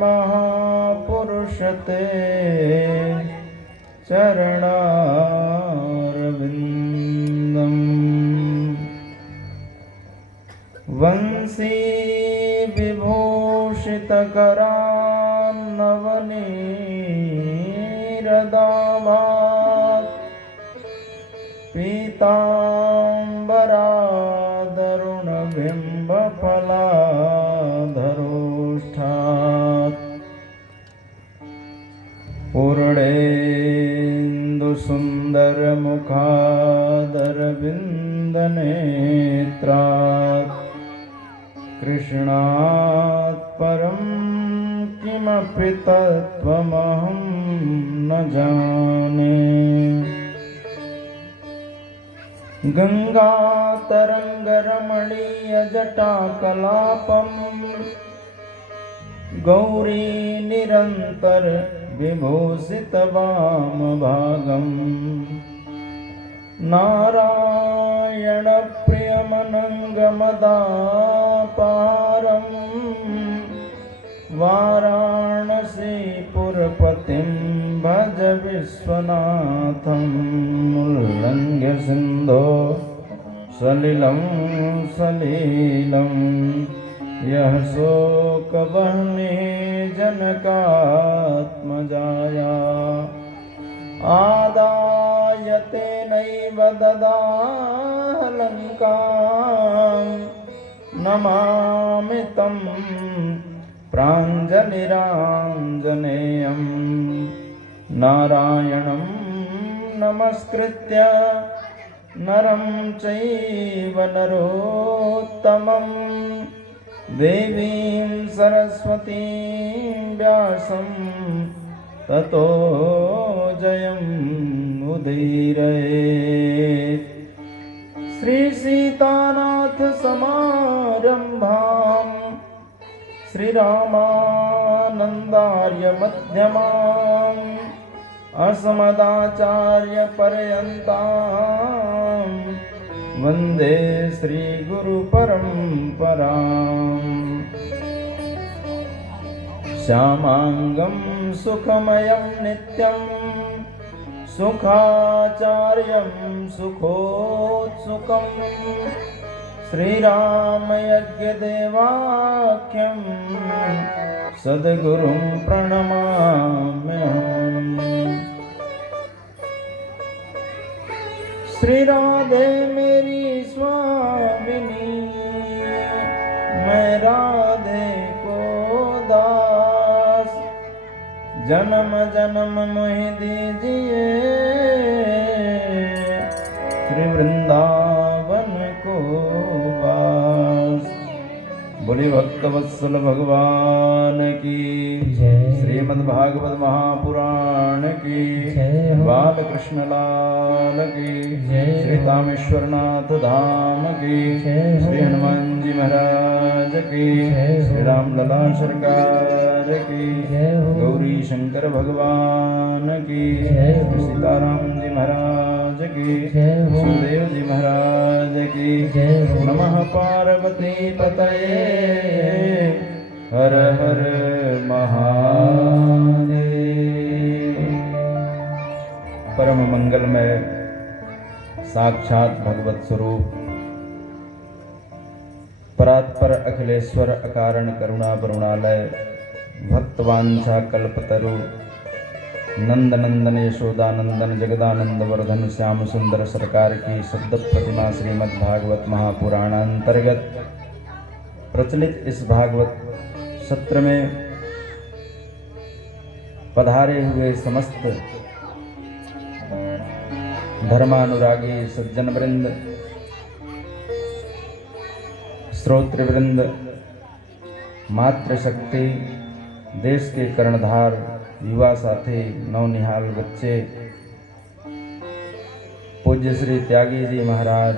महापुरुषते चरणारविन्दम् वंशी विभूषितकरान्नवनीरदाभात् पीताम्बरादरुणबिम्बफलाधरोष्ठात् पूर्णेन्दुसुन्दरमुखादरविन्दनेत्रात् कृष्णात् परं किमपि तत्त्वमहं न जाने। गंगातरंगरमणीयजटाकलापं गौरी निरंतर विभूषितवामभागम् नारायणप्रियमनङ्गमदापारम् वाराणसीपुरपतिं भज विश्वनाथम् उल्लङ्घ्य सिन्धो सलिलं सलीलं यः शोकवह्ने जनकात्मजाया आदाय तेनैव ददाह लङ्कां नमामि तं प्राञ्जलिराञ्जनेयं नारायणं नमस्कृत्य नरं चैव नरोत्तमं देवीं सरस्वतीं व्यासं ततो जयमुदीरयेत्। श्री सीतानाथ समारंभां श्रीरामानन्दार्य मध्यमाम् अस्मदाचार्यपर्यन्तां वन्दे श्रीगुरुपरम्पराम्। श्यामाङ्गं सुखमयं नित्यं सुखाचार्यं सुखोत्सुकं श्रीरामयज्ञदेवाख्यं सद्गुरुं प्रणमाम्यहम्। श्री राधे मेरी स्वामिनी मैं राधे को दास जन्म जन्म मोहि दीजिए श्री वृंदावन को वास। बोले भक्तवत्सल भगवान की श्रीमद्भागवत महापुराण की बालकृष्ण लाल की श्री कामेश्वरनाथ धाम की श्री हनुमान जी महाराज की श्री रामलला सरकार की गौरी शंकर भगवान की सीताराम जी महाराज की सुखदेव जी महाराज की। नमः पार्वती पतये हर हर महादेव। परम मंगलमय साक्षात भगवत स्वरूप परात्पर अखिलेश्वर अकारण करुणा वरुणालय भक्तवांछा कल्पतरु नंद नंदन यशोदानंदन जगदानंद वर्धन श्याम सुंदर सरकार की शब्द प्रतिमा श्रीमद्भागवत महापुराणांतर्गत प्रचलित इस भागवत सत्र में पधारे हुए समस्त धर्मानुरागी सज्जन वृंद, श्रोतृवृंद, मातृशक्ति, देश के कर्णधार युवा साथी, नवनिहाल बच्चे, पूज्य श्री त्यागी जी महाराज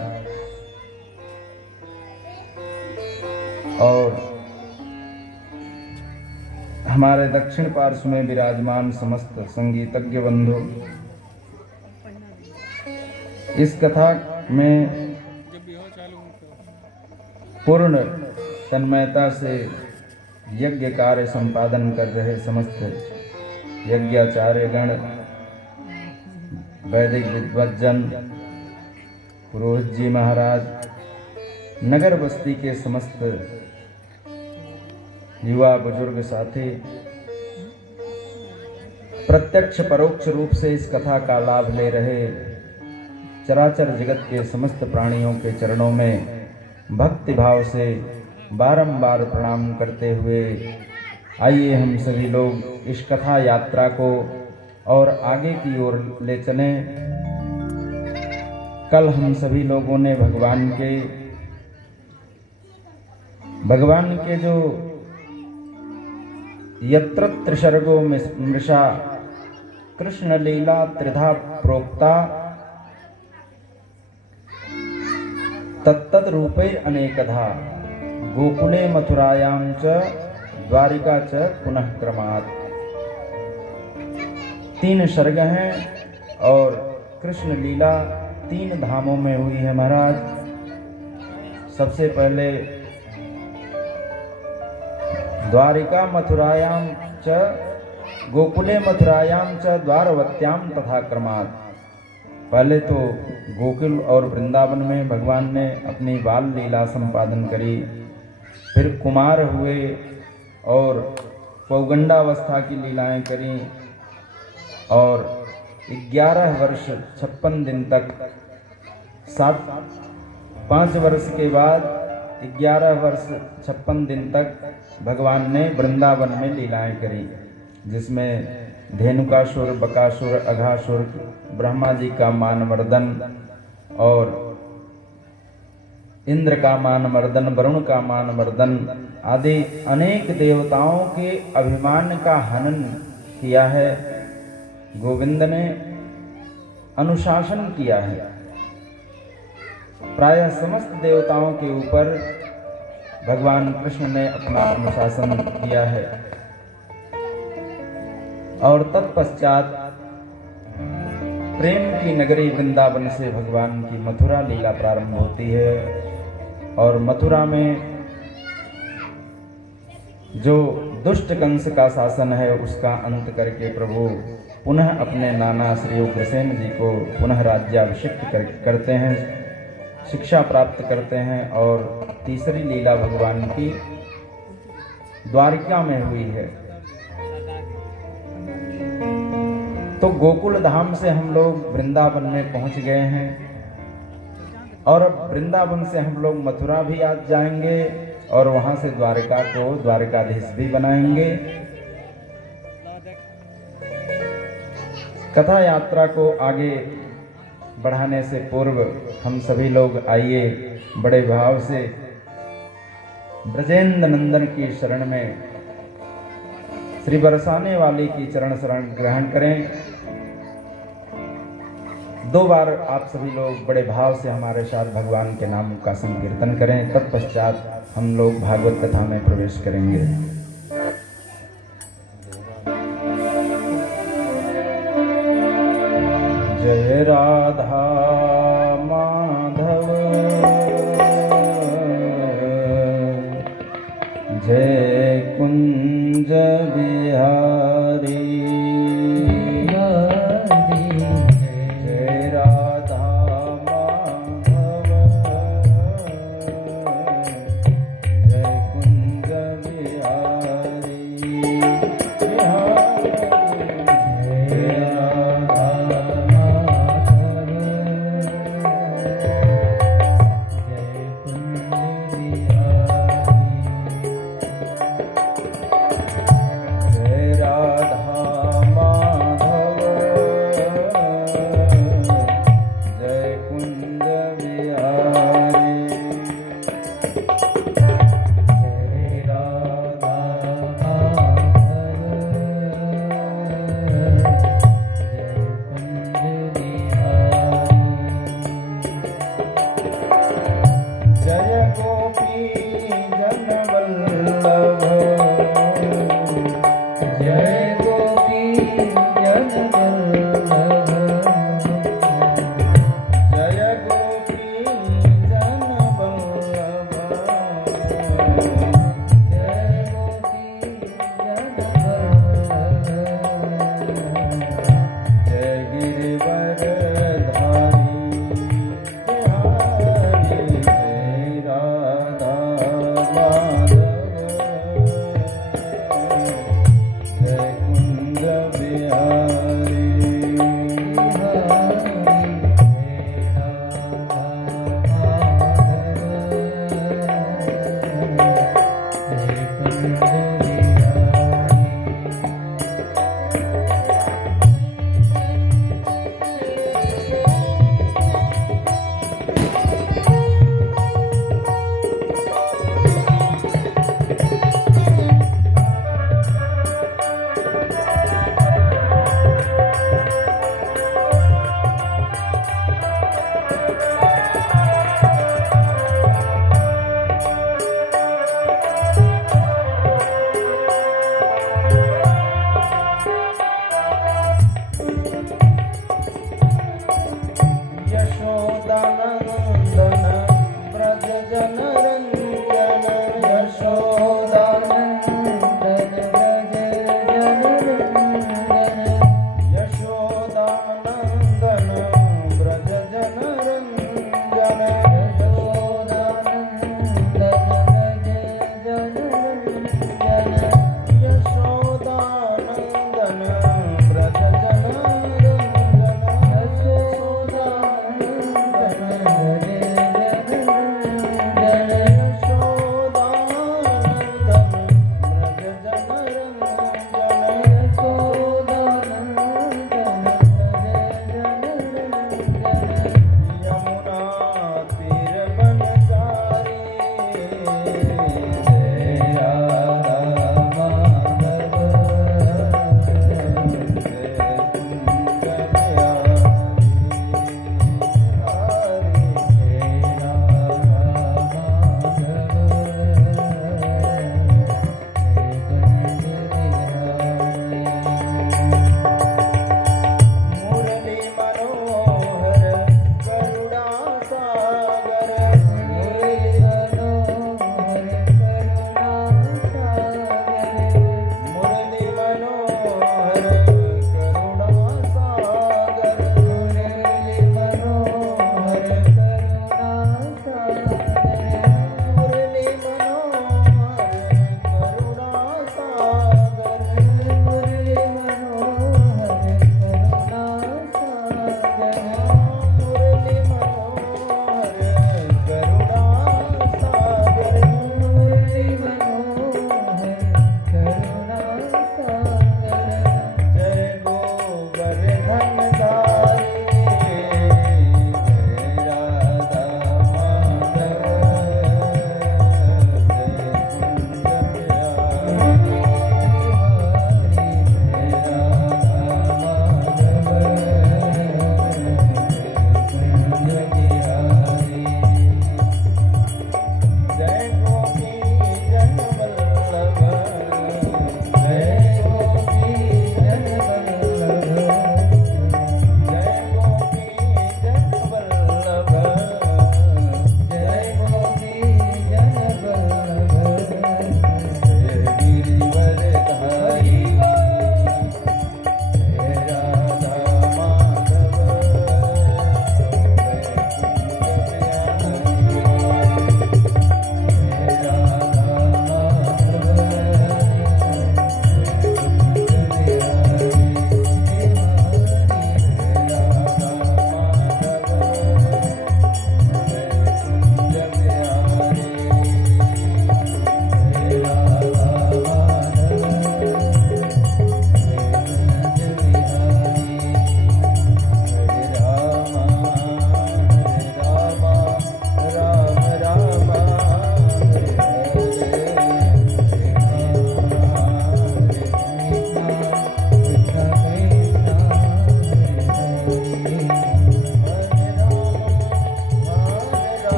और हमारे दक्षिण पार्श्व में विराजमान समस्त संगीतज्ञ बंधु, इस कथा में पूर्ण तन्मयता से यज्ञ कार्य संपादन कर रहे समस्त यज्ञाचार्य गण, वैदिक विद्वज्जन, पुरोहित जी महाराज, नगर बस्ती के समस्त युवा बुजुर्ग साथी, प्रत्यक्ष परोक्ष रूप से इस कथा का लाभ ले रहे चराचर जगत के समस्त प्राणियों के चरणों में भक्ति भाव से बारंबार प्रणाम करते हुए आइए हम सभी लोग इस कथा यात्रा को और आगे की ओर ले चलें। कल हम सभी लोगों ने भगवान के जो यत्र त्रिसर्गो मृषा कृष्ण लीला त्रिधा प्रोक्ता तत्तद रूपे अनेकधा गोकुले मथुरायां च द्वारिका च पुनः क्रमात्। 3 सर्ग हैं और कृष्ण लीला 3 धामों में हुई है महाराज। सबसे पहले द्वारिका मथुरायां च गोकुले मथुरायां च द्वारवत्यां तथा क्रमात्। पहले तो गोकुल और वृंदावन में भगवान ने अपनी बाल लीला संपादन करी, फिर कुमार हुए और पौगंडावस्था की लीलाएं करी और 11 वर्ष 56 दिन तक 5 वर्ष के बाद 11 वर्ष 56 दिन तक भगवान ने वृंदावन में लीलाएं करी, जिसमें धेनुकासुर, बकासुर, अघासुर, ब्रह्मा जी का मानवर्धन और इंद्र का मानवर्धन, वरुण का मानवर्धन आदि अनेक देवताओं के अभिमान का हनन किया है। गोविंद ने अनुशासन किया है, प्रायः समस्त देवताओं के ऊपर भगवान कृष्ण ने अपना अनुशासन किया है। और तत्पश्चात प्रेम की नगरी वृंदावन से भगवान की मथुरा लीला प्रारंभ होती है और मथुरा में जो दुष्ट कंस का शासन है उसका अंत करके प्रभु पुनः अपने नाना श्री उग्रसेन जी को पुनः राज्याभिषिक्त करते हैं, शिक्षा प्राप्त करते हैं। और तीसरी लीला भगवान की द्वारिका में हुई है। तो गोकुल धाम से हम लोग वृंदावन में पहुंच गए हैं और अब वृंदावन से हम लोग मथुरा भी आज जाएंगे और वहां से द्वारका को द्वारकाधीश भी बनाएंगे। कथा यात्रा को आगे बढ़ाने से पूर्व हम सभी लोग आइए बड़े भाव से ब्रजेंद्र नंदन की शरण में श्री बरसाने वाली की चरण शरण ग्रहण करें। 2 बार आप सभी लोग बड़े भाव से हमारे साथ भगवान के नाम का संकीर्तन करें। तत्पश्चात हम लोग भागवत कथा में प्रवेश करेंगे। जय राधा माधव, जय कुंज बिहारी, जय राधा माधव, जय कुंज बिहारी, जय राधा माधव,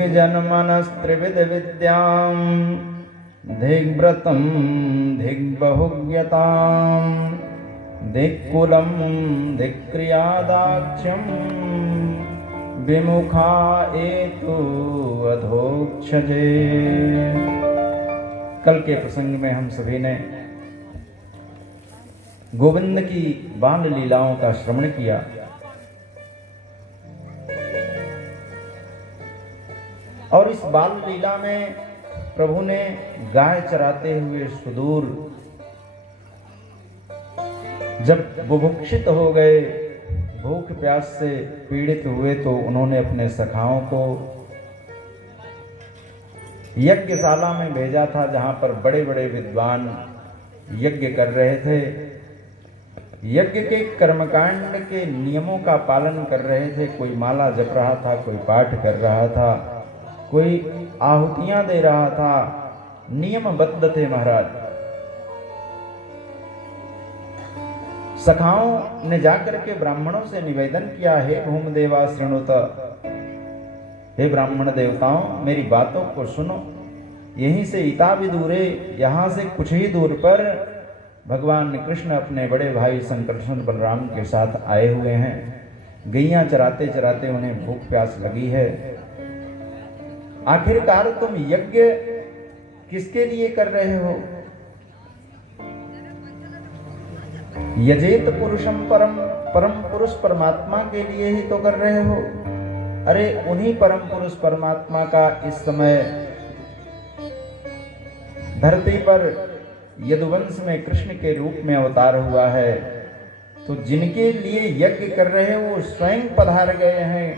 धिग्जन्मनस्त्रिविध विद्यां धिग्व्रतं धिग्बहुज्ञतां धिक्कुलं धिक्क्रियादाक्ष्यं विमुखा एतु अधोक्षजे। कल के प्रसंग में हम सभी ने गोविंद की बाल लीलाओं का श्रवण किया। और इस बाल लीला में प्रभु ने गाय चराते हुए सुदूर जब बुभुक्षित हो गए, भूख प्यास से पीड़ित हुए, तो उन्होंने अपने सखाओं को यज्ञशाला में भेजा था, जहां पर बड़े बड़े विद्वान यज्ञ कर रहे थे। यज्ञ के कर्मकांड के नियमों का पालन कर रहे थे। कोई माला जप रहा था, कोई पाठ कर रहा था, कोई आहुतियां दे रहा था, नियमबद्ध थे महाराज। सखाओं ने जाकर के ब्राह्मणों से निवेदन किया, हे भूमदेवा शृणुत, हे ब्राह्मण देवताओं मेरी बातों को सुनो। यहीं से इता विदूरे, यहाँ से कुछ ही दूर पर भगवान कृष्ण अपने बड़े भाई संकर्षण बलराम के साथ आए हुए हैं। गैयां चराते चराते उन्हें भूख प्यास लगी है। आखिरकार तुम यज्ञ किसके लिए कर रहे हो? यजेत पुरुषम परम, परम पुरुष परमात्मा के लिए ही तो कर रहे हो। अरे उन्हीं परम पुरुष परमात्मा का इस समय धरती पर यदुवंश में कृष्ण के रूप में अवतार हुआ है। तो जिनके लिए यज्ञ कर रहे हैं वो स्वयं पधार गए हैं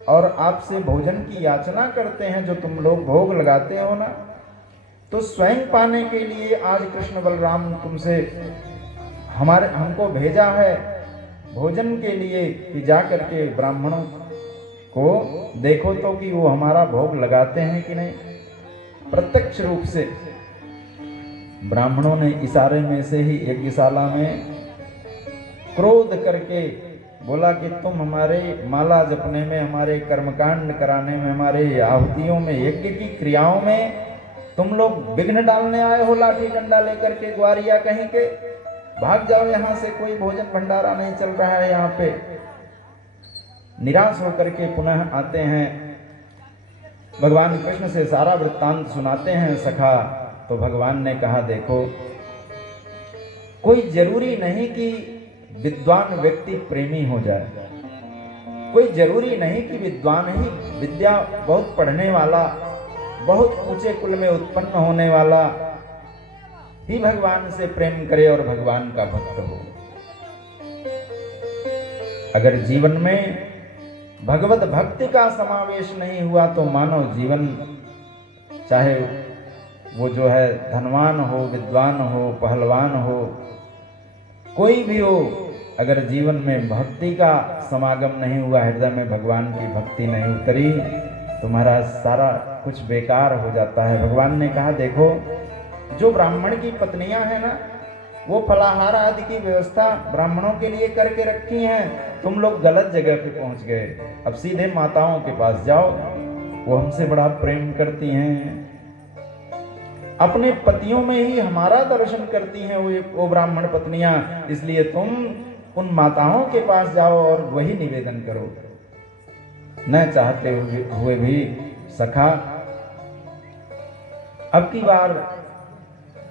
और आपसे भोजन की याचना करते हैं। जो तुम लोग भोग लगाते हो ना, तो स्वयं पाने के लिए आज कृष्ण बलराम तुमसे हमको भेजा है भोजन के लिए कि जा करके ब्राह्मणों को देखो तो कि वो हमारा भोग लगाते हैं कि नहीं। प्रत्यक्ष रूप से ब्राह्मणों ने इशारे में से ही यज्ञशाला में क्रोध करके बोला कि तुम हमारे माला जपने में, हमारे कर्मकांड कराने में, हमारे आहुतियों में, यज्ञ की क्रियाओं में तुम लोग विघ्न डालने आए हो। लाठी डंडा लेकर के, ग्वारिया कहीं के, भाग जाओ यहाँ से, कोई भोजन भंडारा नहीं चल रहा है यहाँ पे। निराश होकर के पुनः आते हैं, भगवान कृष्ण से सारा वृत्तांत सुनाते हैं सखा। तो भगवान ने कहा, देखो कोई जरूरी नहीं कि विद्वान व्यक्ति प्रेमी हो जाए, कोई जरूरी नहीं कि विद्वान ही, विद्या बहुत पढ़ने वाला, बहुत ऊंचे कुल में उत्पन्न होने वाला ही भगवान से प्रेम करे और भगवान का भक्त हो। अगर जीवन में भगवत भक्ति का समावेश नहीं हुआ तो मानव जीवन, चाहे वो जो है धनवान हो, विद्वान हो, पहलवान हो, कोई भी हो, अगर जीवन में भक्ति का समागम नहीं हुआ, हृदय में भगवान की भक्ति नहीं उतरी, तो महाराज सारा कुछ बेकार हो जाता है। भगवान ने कहा, देखो जो ब्राह्मण की पत्नियां हैं ना, वो फलाहार आदि की व्यवस्था ब्राह्मणों के लिए करके रखी हैं। तुम लोग गलत जगह पे पहुंच गए। अब सीधे माताओं के पास जाओ, वो हमसे बड़ा प्रेम करती हैं, अपने पतियों में ही हमारा दर्शन करती हैं वो ब्राह्मण पत्नियां। इसलिए तुम उन माताओं के पास जाओ और वही निवेदन करो। न चाहते हुए भी सखा अब की बार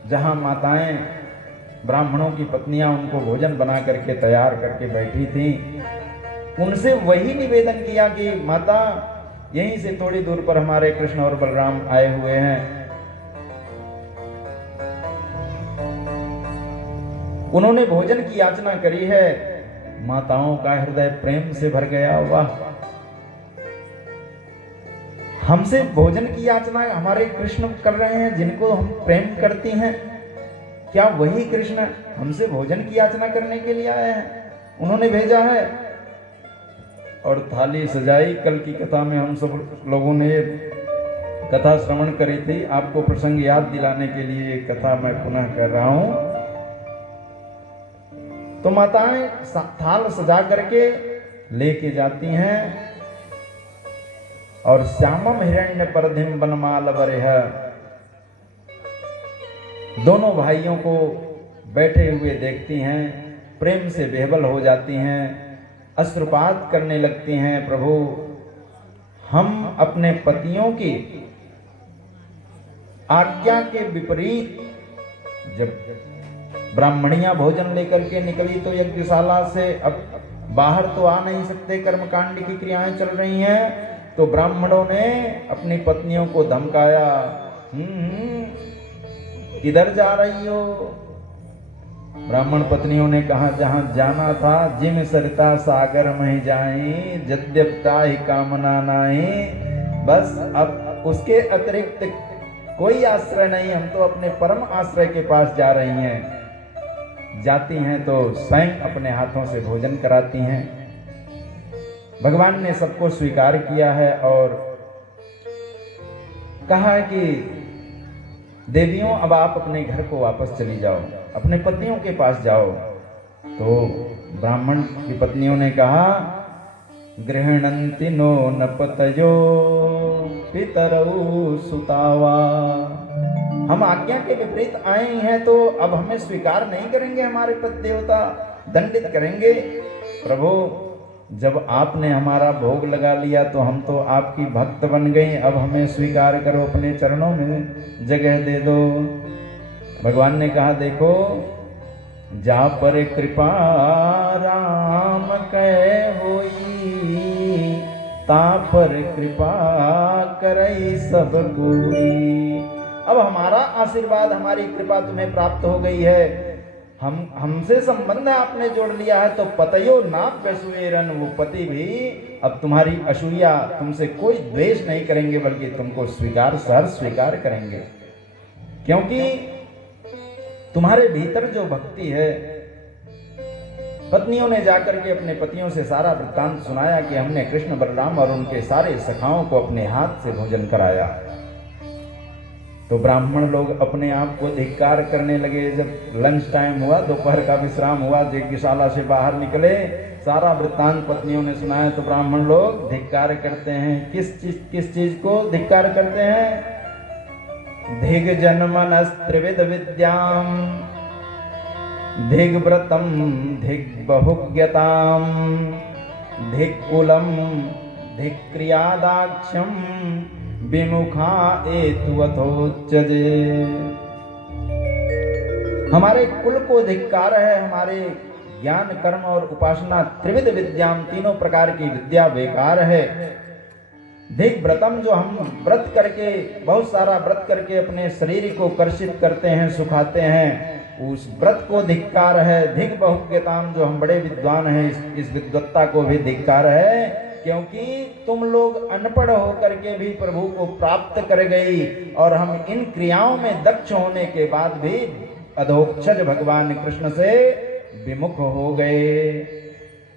जहां माताएं, ब्राह्मणों की पत्नियां उनको भोजन बना करके तैयार करके बैठी थी, उनसे वही निवेदन किया कि माता यहीं से थोड़ी दूर पर हमारे कृष्ण और बलराम आए हुए हैं। उन्होंने भोजन की याचना करी है। माताओं का हृदय प्रेम से भर गया। वाह, हमसे भोजन की याचना हमारे कृष्ण कर रहे हैं, जिनको हम प्रेम करती हैं। क्या वही कृष्ण हमसे भोजन की याचना करने के लिए आए हैं? उन्होंने भेजा है और थाली सजाई। कल की कथा में हम सब लोगों ने कथा श्रवण करी थी। आपको प्रसंग याद दिलाने के लिए ये कथा मैं पुनः कर रहा हूं। तो माताएं थाल सजा करके लेके जाती हैं और श्यामम हिरण्य परधिम बनमाल बरेह। दोनों भाइयों को बैठे हुए देखती हैं, प्रेम से बेहबल हो जाती हैं, अश्रुपात करने लगती हैं। प्रभु, हम अपने पतियों की आज्ञा के विपरीत जब ब्राह्मणियां भोजन लेकर के निकली तो यज्ञशाला से, अब बाहर तो आ नहीं सकते, कर्मकांड की क्रियाएं चल रही हैं, तो ब्राह्मणों ने अपनी पत्नियों को धमकाया, किधर जा रही हो? ब्राह्मण पत्नियों ने कहा, जहां जाना था जिम सरता सागर में जाई, जद्यपता ही कामना नाई। बस अब उसके अतिरिक्त कोई आश्रय नहीं, हम तो अपने परम आश्रय के पास जा रही हैं। जाती हैं तो स्वयं अपने हाथों से भोजन कराती हैं। भगवान ने सबको स्वीकार किया है और कहा है कि देवियों, अब आप अपने घर को वापस चली जाओ, अपने पत्नियों के पास जाओ। तो ब्राह्मण की पत्नियों ने कहा, गृहणन्ति नो नपतयो पितरौ सुतावा। हम आज्ञा के विपरीत आए हैं तो अब हमें स्वीकार नहीं करेंगे, हमारे पति देवता दंडित करेंगे। प्रभु, जब आपने हमारा भोग लगा लिया तो हम तो आपकी भक्त बन गई, अब हमें स्वीकार करो, अपने चरणों में जगह दे दो। भगवान ने कहा, देखो, जा पर कृपा राम कह होई, ता पर कृपा करई सब कोई। अब हमारा आशीर्वाद, हमारी कृपा तुम्हें प्राप्त हो गई है, हमसे संबंध आपने जोड़ लिया है, तो पतयो नाप वैसुएरन, वो पति भी अब तुम्हारी असूया, तुमसे कोई द्वेष नहीं करेंगे, बल्कि तुमको स्वीकार, सहर्ष स्वीकार करेंगे। क्योंकि तुम्हारे भीतर जो भक्ति है। पत्नियों ने जाकर के अपने पतियों से सारा वृत्तांत सुनाया कि हमने कृष्ण बलराम और उनके सारे सखाओं को अपने हाथ से भोजन कराया। तो ब्राह्मण लोग अपने आप को धिक्कार करने लगे। जब लंच टाइम हुआ, दोपहर का विश्राम हुआ, यज्ञशाला से बाहर निकले, सारा वृत्तांत पत्नियों ने सुनाया, तो ब्राह्मण लोग धिक्कार करते हैं। किस चीज को धिक्कार करते हैं? धिग जन्मनस्त्रिविध विद्याम, धिग व्रतम, धिग बहुज्ञताम, धिग कुलम, धिग क्रियादाक्ष्यम, विमुखा एतुवथोच्चजे। हमारे कुल को धिक्कार है, हमारे ज्ञान, कर्म और उपासना, त्रिविध विद्याम, तीनों प्रकार की विद्या बेकार है। धिक व्रतम, जो हम व्रत करके, बहुत सारा व्रत करके अपने शरीर को कर्षित करते हैं, सुखाते हैं, उस व्रत को धिक्कार है। धिक बहुज्ञताम, जो हम बड़े विद्वान हैं, इस विद्वत्ता को भी धिक्कार है, क्योंकि तुम लोग अनपढ़ होकर के भी प्रभु को प्राप्त कर गई, और हम इन क्रियाओं में दक्ष होने के बाद भी अधोक्षज भगवान कृष्ण से विमुख हो गए।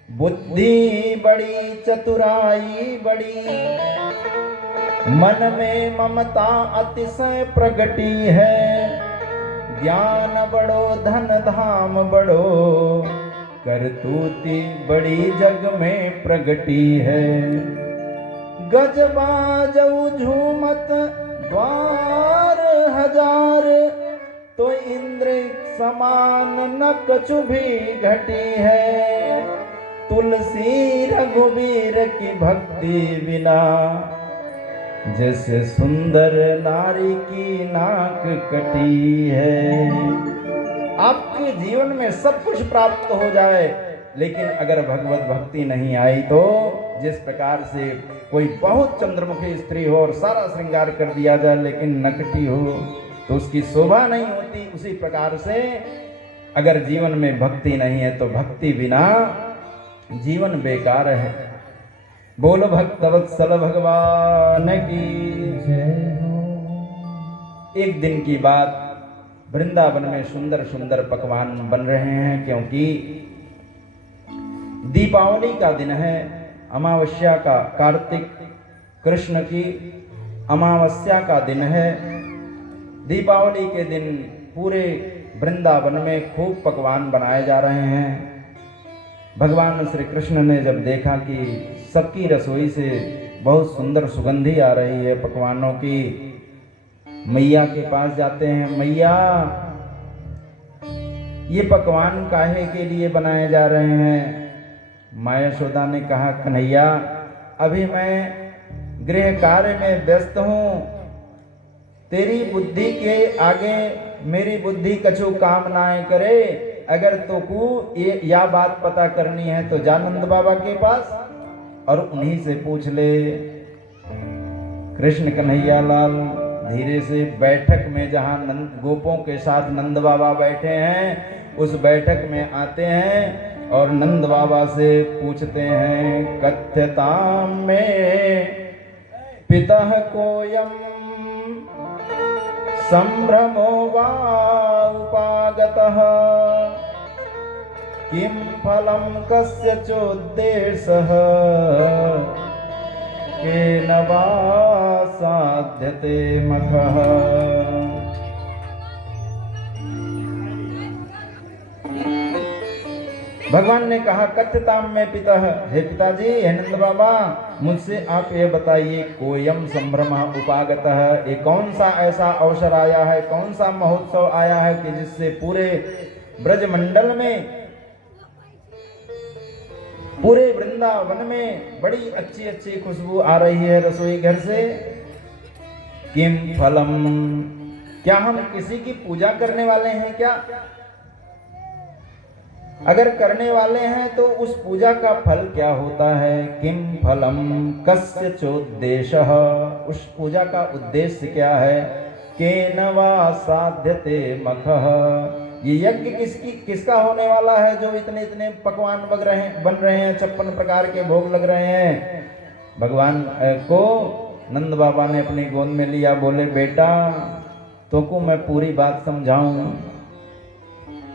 बुद्धि बड़ी, चतुराई बड़ी, मन में ममता अतिशय प्रगटी है, ज्ञान बड़ो, धन धाम बड़ो, करतूती बड़ी जग में प्रगटी है। गजबाजऊ झूमत द्वार हजार, तो इंद्र समान न कछु भी घटी है। तुलसी रघुवीर की भक्ति बिना, जैसे सुंदर नारी की नाक कटी है। आपके जीवन में सब कुछ प्राप्त हो जाए, लेकिन अगर भगवत भक्ति नहीं आई तो जिस प्रकार से कोई बहुत चंद्रमुखी स्त्री हो और सारा श्रृंगार कर दिया जाए, लेकिन नकटी हो तो उसकी शोभा नहीं होती, उसी प्रकार से अगर जीवन में भक्ति नहीं है तो भक्ति बिना जीवन बेकार है। बोलो भक्तवत्सल भगवान की जय हो। एक दिन की बात, वृंदावन में सुंदर सुंदर पकवान बन रहे हैं, क्योंकि दीपावली का दिन है, अमावस्या का, कार्तिक कृष्ण की अमावस्या का दिन है। दीपावली के दिन पूरे वृंदावन में खूब पकवान बनाए जा रहे हैं। भगवान श्री कृष्ण ने जब देखा कि सबकी रसोई से बहुत सुंदर सुगंधी आ रही है पकवानों की। मैया के पास जाते हैं, मैया ये पकवान काहे के लिए बनाए जा रहे हैं। माँ यशोदा ने कहा, कन्हैया अभी मैं गृह कार्य में व्यस्त हूँ, तेरी बुद्धि के आगे मेरी बुद्धि कछु काम ना करे। अगर तो को ये या बात पता करनी है तो जा नंद बाबा के पास और उन्हीं से पूछ ले। कृष्ण कन्हैया लाल धीरे से बैठक में, जहाँ नंद गोपों के साथ नंद बाबा बैठे हैं, उस बैठक में आते हैं और नंद बाबा से पूछते हैं, कथ्यताम में पितः कोयम संभ्रमो वा उपागतः, किम फलम कस्य चोद्देशः, केन वा साध्यते मखः। भगवान ने कहा, कथ्यताम में पिता, हे पिताजी, हे नंद बाबा, मुझसे आप ये बताइए, कोयम संभ्रम उपागतः, ये कौन सा ऐसा अवसर आया है, कौन सा महोत्सव आया है कि जिससे पूरे ब्रजमंडल में, पूरे वृंदावन में बड़ी अच्छी अच्छी खुशबू आ रही है रसोई घर से। किम फलम, क्या हम किसी की पूजा करने वाले हैं क्या? अगर करने वाले हैं तो उस पूजा का फल क्या होता है? किम फलम कस्य चोद्देशः, उस पूजा का उद्देश्य क्या है? केन वा साध्यते मखः, ये यज्ञ किसका होने वाला है जो इतने इतने पकवान बन रहे हैं, 56 प्रकार के भोग लग रहे हैं। भगवान को नंद बाबा ने अपनी गोद में लिया, बोले, बेटा तुमको मैं पूरी बात समझाऊं।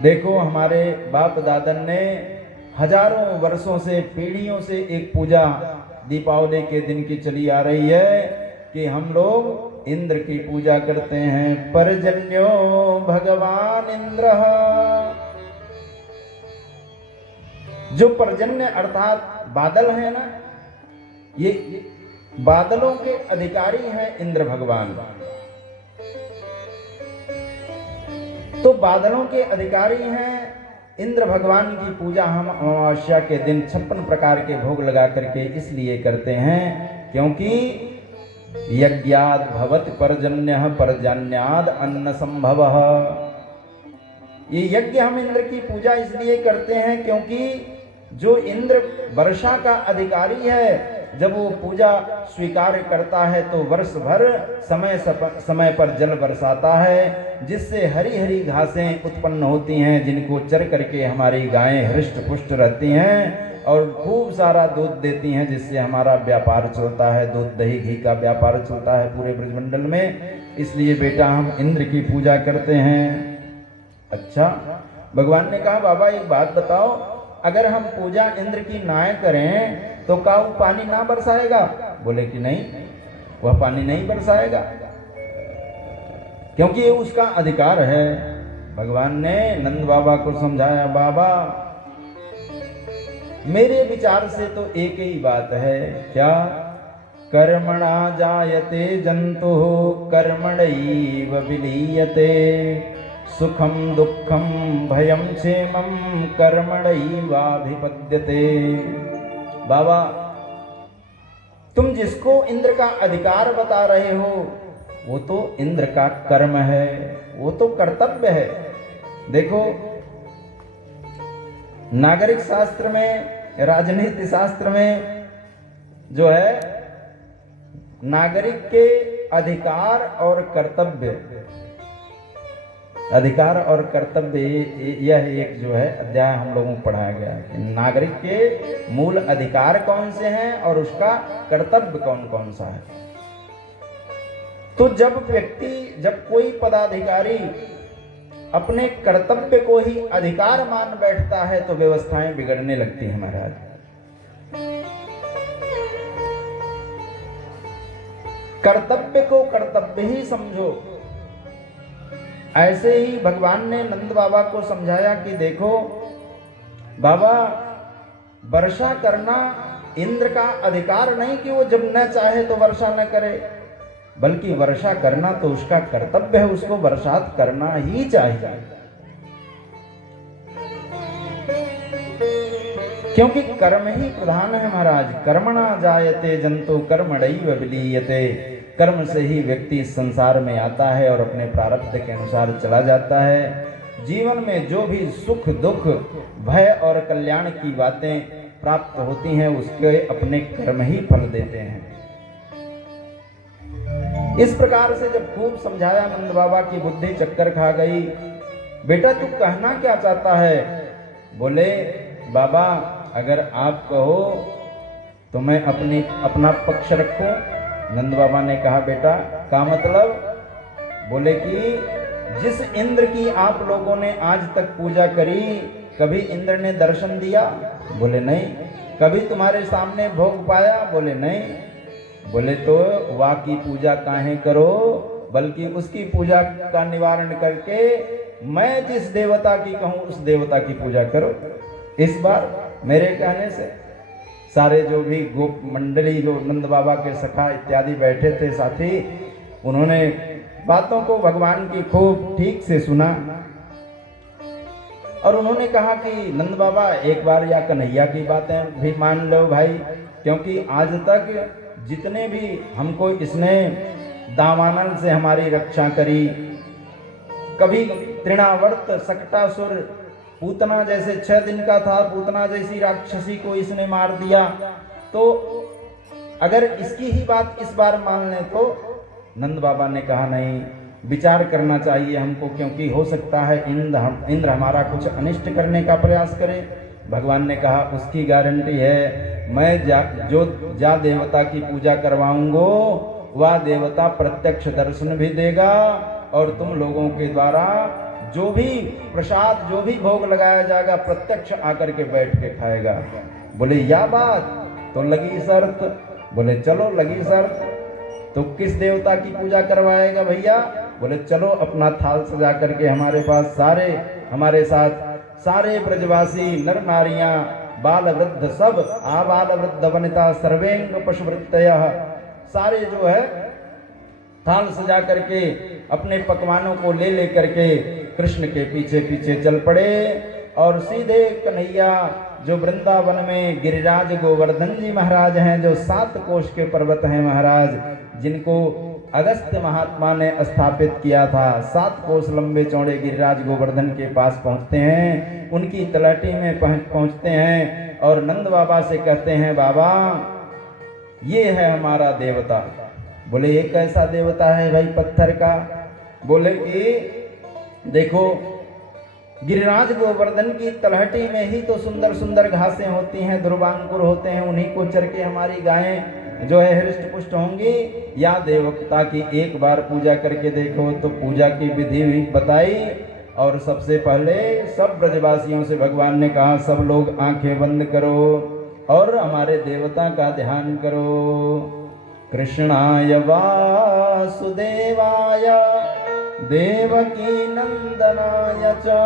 देखो, हमारे बाप दादन ने हजारों वर्षों से, पीढ़ियों से एक पूजा दीपावली के दिन की चली आ रही है कि हम लोग इंद्र की पूजा करते हैं। परजन्यो भगवान इंद्र, जो पर्जन्य अर्थात बादल है ना, ये बादलों के अधिकारी हैं इंद्र भगवान। तो बादलों के अधिकारी हैं इंद्र भगवान की पूजा हम अमावस्या के दिन 56 प्रकार के भोग लगा करके इसलिए करते हैं क्योंकि यज्ञाद भवति पर्जन्यः पर्जन्याद अन्न संभवः। ये यज्ञ हम इंद्र की पूजा इसलिए करते हैं क्योंकि जो इंद्र वर्षा का अधिकारी है, जब वो पूजा स्वीकार करता है तो वर्ष भर समय पर जल बरसाता है, जिससे हरी हरी घासें उत्पन्न होती हैं, जिनको चर करके हमारी गायें हृष्ट पुष्ट रहती हैं और खूब सारा दूध देती हैं, जिससे हमारा व्यापार चलता है, दूध दही घी का व्यापार चलता है पूरे ब्रजमंडल में। इसलिए बेटा हम इंद्र की पूजा करते हैं। अच्छा, भगवान ने कहा, बाबा एक बात बताओ, अगर हम पूजा इंद्र की ना करें तो क्या वो पानी ना बरसाएगा? बोले कि नहीं, वह पानी नहीं बरसाएगा क्योंकि ये उसका अधिकार है। भगवान ने नंद बाबा को समझाया, बाबा मेरे विचार से तो एक ही बात है, क्या? कर्मणा जायते जंतुः कर्मणैव विलीयते, सुखम दुखम भयम क्षेमम कर्मणैवाभिपद्यते। बाबा तुम जिसको इंद्र का अधिकार बता रहे हो वो तो इंद्र का कर्म है, वो तो कर्तव्य है। देखो, नागरिक शास्त्र में, राजनीति शास्त्र में जो है नागरिक के अधिकार और कर्तव्य, अधिकार और कर्तव्य, यह एक जो है अध्याय हम लोगों को पढ़ाया गया है कि नागरिक के मूल अधिकार कौन से हैं और उसका कर्तव्य कौन कौन सा है। तो जब कोई पदाधिकारी अपने कर्तव्य को ही अधिकार मान बैठता है तो व्यवस्थाएं बिगड़ने लगती हैं महाराज। कर्तव्य को कर्तव्य ही समझो। ऐसे ही भगवान ने नंद बाबा को समझाया कि देखो बाबा, वर्षा करना इंद्र का अधिकार नहीं कि वो जब न चाहे तो वर्षा न करे, बल्कि वर्षा करना तो उसका कर्तव्य है, उसको बरसात करना ही चाहिए। क्योंकि कर्म ही प्रधान है महाराज। कर्मणा जायते जंतु कर्मणैव विलीयते। कर्म से ही व्यक्ति इस संसार में आता है और अपने प्रारब्ध के अनुसार चला जाता है। जीवन में जो भी सुख दुख भय और कल्याण की बातें प्राप्त होती हैं उसके अपने कर्म ही फल देते हैं। इस प्रकार से जब खूब समझाया नंद बाबा की बुद्धि चक्कर खा गई। बेटा तू कहना क्या चाहता है? बोले बाबा अगर आप कहो तो मैं अपना पक्ष रखूं। नंद बाबा ने कहा बेटा का मतलब? बोले कि जिस इंद्र की आप लोगों ने आज तक पूजा करी, कभी इंद्र ने दर्शन दिया? बोले नहीं। कभी तुम्हारे सामने भोग पाया? बोले नहीं। बोले तो वा की पूजा काहे करो, बल्कि उसकी पूजा का निवारण करके मैं जिस देवता की कहूं उस देवता की पूजा करो। इस बार मेरे कहने से सारे जो भी गोप मंडली, जो नंद बाबा के सखा इत्यादि बैठे थे साथी, उन्होंने बातों को भगवान की खूब ठीक से सुना और उन्होंने कहा कि नंद बाबा एक बार या कन्हैया की बातें भी मान लो भाई, क्योंकि आज तक जितने भी हमको इसने दावानल से हमारी रक्षा करी, कभी तृणावर्त सकटासुर पूतना जैसे 6 दिन का था, पूतना जैसी राक्षसी को इसने मार दिया, तो अगर इसकी ही बात इस बार मान लें तो नंद बाबा ने कहा नहीं, विचार करना चाहिए हमको, क्योंकि हो सकता है इंद्र हमारा कुछ अनिष्ट करने का प्रयास करे। भगवान ने कहा उसकी गारंटी है, मैं जा देवता की पूजा करवाऊंगो वह देवता प्रत्यक्ष दर्शन भी देगा और तुम लोगों के द्वारा जो भी प्रसाद जो भी भोग लगाया जाएगा प्रत्यक्ष आकर के बैठ के खाएगा। बोले या बात, तो लगी शर्त। बोले चलो लगी शर्त, तो किस देवता की पूजा करवाएगा भैया? बोले चलो अपना थाल सजा करके हमारे पास हमारे साथ सारे ब्रजवासी नर नारियां बाल वृद्ध सब आबाल वृद्ध वनिता सर्वेंग पशुवृत्तयः सारे जो है थाल सजा करके अपने पकवानों को ले करके कृष्ण के पीछे पीछे चल पड़े और सीधे कन्हैया जो वृंदावन में गिरिराज गोवर्धन जी महाराज हैं, जो 7 कोश के पर्वत हैं महाराज, जिनको अगस्त्य महात्मा ने स्थापित किया था, 7 कोस लंबे चौड़े गिरिराज गोवर्धन के पास पहुंचते हैं, उनकी तलहटी में पहुंचते हैं और नंद बाबा से कहते हैं बाबा ये है हमारा देवता। बोले ये कैसा देवता है भाई पत्थर का? बोले कि देखो गिरिराज गोवर्धन की तलहटी में ही तो सुंदर सुंदर घासें होती हैं, ध्रुवांकुर होते हैं, उन्हीं को चर के हमारी गायें जो है हृष्ट पुष्ट होंगी। या देवता की एक बार पूजा करके देखो। तो पूजा की विधि भी बताई और सबसे पहले सब ब्रजवासियों से भगवान ने कहा सब लोग आंखें बंद करो और हमारे देवता का ध्यान करो। कृष्णाय वासुदेवाय देवकी नंदनाय च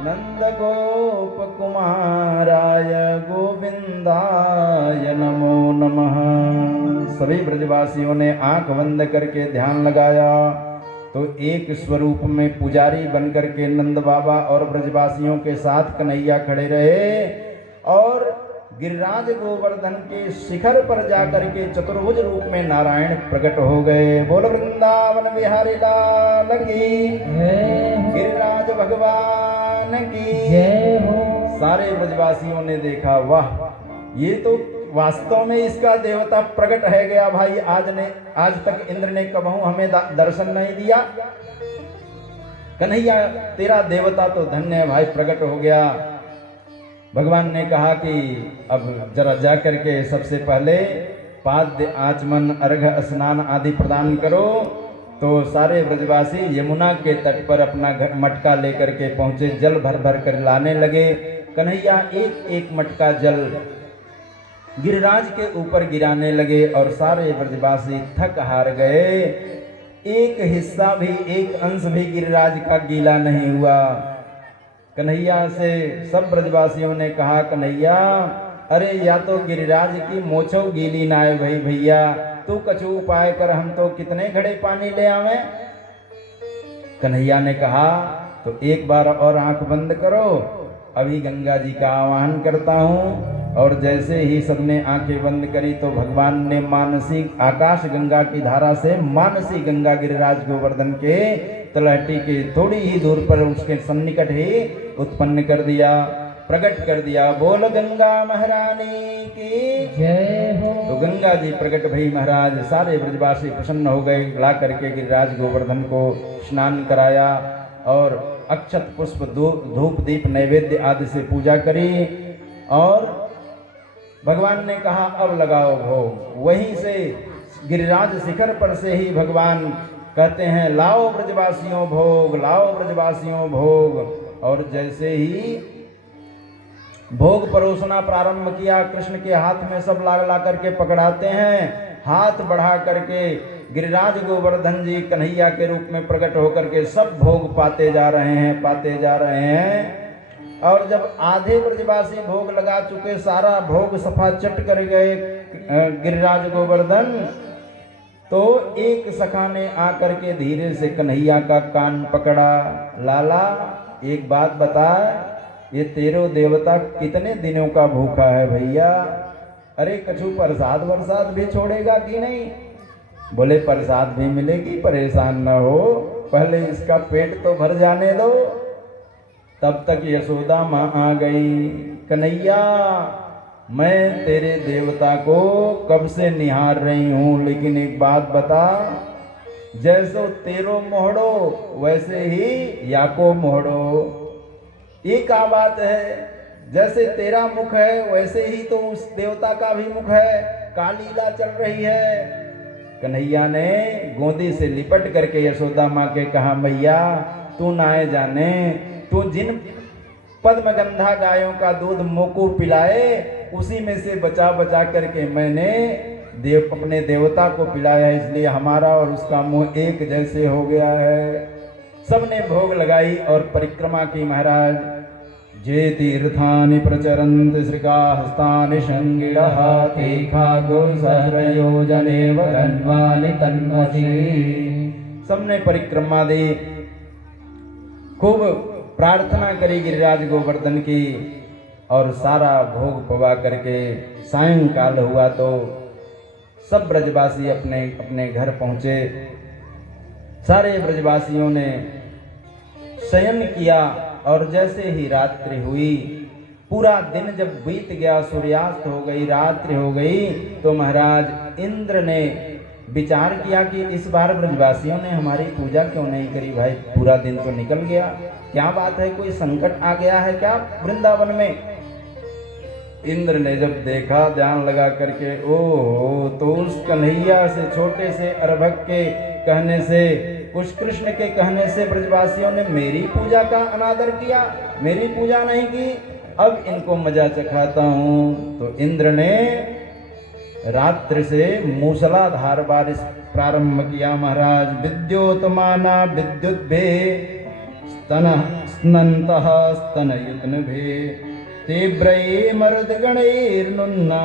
नंद गोप कुमाराय गोविंदाय नमो नमः। सभी ब्रजवासियों ने आंख बंद करके ध्यान लगाया तो एक स्वरूप में पुजारी बनकर के नंद बाबा और ब्रजवासियों के साथ कन्हैया खड़े रहे और गिरिराज गोवर्धन के शिखर पर जाकर के चतुर्भुज रूप में नारायण प्रकट हो गए। बोल वृंदावन बिहारी लाल की, गिरिराज भगवान की जय हो। सारे ब्रजवासियों ने देखा, वाह ये तो वास्तव में इसका देवता प्रकट है गया भाई। आज तक इंद्र ने कबहू हमें दर्शन नहीं दिया। कन्हैया तेरा देवता तो धन्य है भाई, प्रकट हो गया। भगवान ने कहा कि अब जरा जा करके सबसे पहले पाद्य आचमन अर्घ स्नान आदि प्रदान करो। तो सारे ब्रजवासी यमुना के तट पर अपना मटका लेकर के पहुंचे, जल भर भर कर लाने लगे। कन्हैया एक एक मटका जल गिरिराज के ऊपर गिराने लगे और सारे ब्रजवासी थक हार गए। एक हिस्सा भी, एक अंश भी गिरिराज का गीला नहीं हुआ। कन्हैया से सब ब्रजवासियों ने कहा कन्हैया अरे या तो गिरिराज की मोछो गीली ना है भाई भैया, तू कछु उपाय कर, हम तो कितने घड़े पानी ले आवे। कन्हैया ने कहा तो एक बार और आंख बंद करो, अभी गंगा जी का आवाहन करता हूँ। और जैसे ही सबने आंखें बंद करी तो भगवान ने मानसिक आकाश गंगा की धारा से मानसी गंगा गिरिराज गोवर्धन के तलहटी के थोड़ी ही दूर पर उसके सन्निकट ही उत्पन्न कर दिया, प्रकट कर दिया। बोल गंगा महारानी की जय हो। तो गंगा जी प्रकट भई महाराज, सारे ब्रजवासी प्रसन्न हो गए। ला करके गिरिराज गोवर्धन को स्नान कराया और अक्षत पुष्प धूप दीप नैवेद्य आदि से पूजा करी। और भगवान ने कहा अब लगाओ भोग। वहीं से गिरिराज शिखर पर से ही भगवान कहते हैं लाओ ब्रजवासियों भोग, लाओ ब्रजवासियों भोग। और जैसे ही भोग परोसना प्रारंभ किया, कृष्ण के हाथ में सब ला करके पकड़ाते हैं। हाथ बढ़ा करके गिरिराज गोवर्धन जी कन्हैया के रूप में प्रकट होकर के सब भोग पाते जा रहे हैं, पाते जा रहे हैं। और जब आधे ब्रजवासी भोग लगा चुके, सारा भोग सफा चट कर गए गिरिराज गोवर्धन, तो एक सखा ने आकर के धीरे से कन्हैया का कान पकड़ा। लाला एक बात बता, ये तेरो देवता कितने दिनों का भूखा है भैया? अरे कछु प्रसाद वरसाद भी छोड़ेगा कि नहीं? बोले प्रसाद भी मिलेगी, परेशान न हो, पहले इसका पेट तो भर जाने दो। तब तक यशोदा माँ आ गई। कन्हैया मैं तेरे देवता को कब से निहार रही हूँ, लेकिन एक बात बता, जैसो तेरो मोहड़ो वैसे ही याको मोहड़ो। ये क्या बात है? जैसे तेरा मुख है वैसे ही तो उस देवता का भी मुख है, का लीला चल रही है। कन्हैया ने गोदी से लिपट करके यशोदा माँ के कहा, मैया तू नाए जाने, तू जिन पद्मगंधा गायों का दूध मोको पिलाए उसी में से बचा बचा करके मैंने अपने देवता को पिलाया, इसलिए हमारा और उसका मुंह एक जैसे हो गया है। सबने भोग लगाई और परिक्रमा की महाराज। जे तीर्थानि प्रचरन्त श्रीकाहस्तानि शंगिड़ः तीखा गो सहस्रयोजने वदन्वानि तन्वसी। सबने परिक्रमा दी, खूब प्रार्थना करी गिरिराज गोवर्धन की, और सारा भोग पवा करके सायंकाल हुआ तो सब ब्रजवासी अपने अपने घर पहुंचे। सारे ब्रजवासियों ने शयन किया और जैसे ही रात्रि हुई, पूरा दिन जब बीत गया, सूर्यास्त हो गई, रात्रि हो गई, तो महाराज इंद्र ने विचार किया कि इस बार ब्रजवासियों ने हमारी पूजा क्यों नहीं करी। भाई पूरा दिन तो निकल गया, क्या बात है, कोई संकट आ गया है क्या वृंदावन में? इंद्र ने जब देखा ध्यान लगा करके, ओहो, तो उस कन्हैया से छोटे से अर्भक के कहने से, उस कृष्ण के कहने से ब्रजवासियों ने मेरी पूजा का अनादर किया, मेरी पूजा नहीं की, अब इनको मजा चखाता हूँ। तो इंद्र ने रात्रि से मूसलाधार बारिश प्रारंभ किया महाराज। विद्योतमाना विद्युत भे स्तन स्नन्तः स्तनयुग्न भे तीव्रै मरुद्गणैर्नुन्ना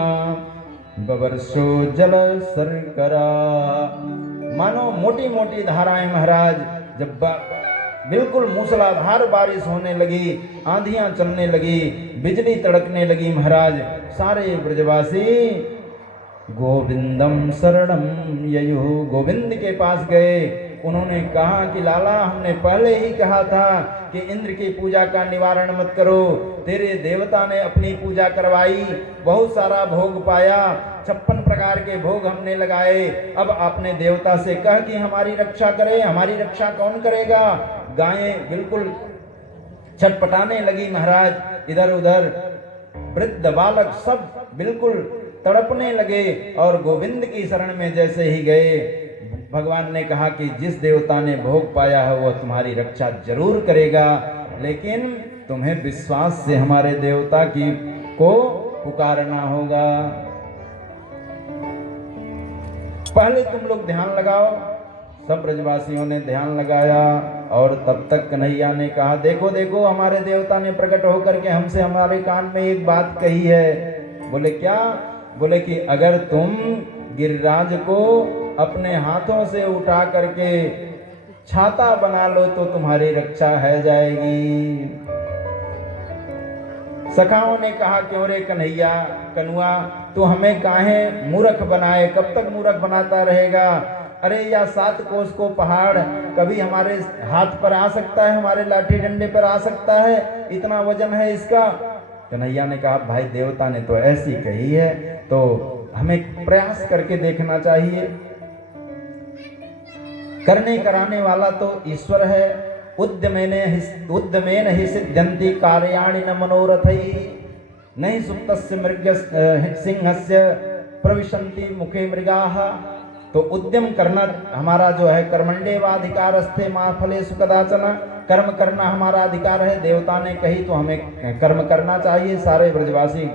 बवर्षो जल सर्करा। मानो मोटी मोटी धाराएं महाराज जब बिल्कुल मूसलाधार बारिश होने लगी, आंधियां चलने लगी, बिजली तड़कने लगी महाराज, सारे ब्रजवासी गोविंदम शरणम ययुः, गोविंद के पास गए। उन्होंने कहा कि लाला हमने पहले ही कहा था कि इंद्र की पूजा का निवारण मत करो, तेरे देवता ने अपनी पूजा करवाई, बहुत सारा भोग पाया, 56 प्रकार के भोग हमने लगाए, अब आपने देवता से कह कि हमारी रक्षा करे। हमारी रक्षा कौन करेगा? गायें बिल्कुल छटपटाने लगी महाराज, इधर उधर वृद्ध बालक सब बिल्कुल तड़पने लगे, और गोविंद की शरण में जैसे ही गए, भगवान ने कहा कि जिस देवता ने भोग पाया है वह तुम्हारी रक्षा जरूर करेगा, लेकिन तुम्हें विश्वास से हमारे देवता की को पुकारना होगा। पहले तुम लोग ध्यान लगाओ। सब ब्रजवासियों ने ध्यान लगाया, और तब तक कन्हैया ने कहा, देखो देखो हमारे देवता ने प्रकट होकर के हमसे हमारे कान में एक बात कही है। बोले क्या? बोले कि अगर तुम गिरिराज को अपने हाथों से उठा करके छाता बना लो तो तुम्हारी रक्षा है जाएगी। सखाओं ने कहा, क्यों रे कन्हैया कनुआ, तू हमें काहे मूर्ख बनाए, कब तक मूर्ख बनाता रहेगा? अरे या 7 कोस को पहाड़ कभी हमारे हाथ पर आ सकता है, हमारे लाठी डंडे पर आ सकता है? इतना वजन है इसका। कन्हैया ने कहा, भाई देवता ने तो ऐसी कही है तो हमें प्रयास करके देखना चाहिए। करने कराने वाला तो ईश्वर है। उद्यमेन हि सिद्ध्यन्ति कार्याणि न मनोरथैः, नहि सुप्तस्य मृगस्य सिंहस्य प्रविशन्ति मुखे मृगाः। तो उद्यम करना हमारा जो है, कर्मण्येवाधिकारस्ते मा फलेषु कदाचन, कर्म करना हमारा अधिकार है। देवता ने कही तो हमें कर्म करना चाहिए। सारे ब्रजवासी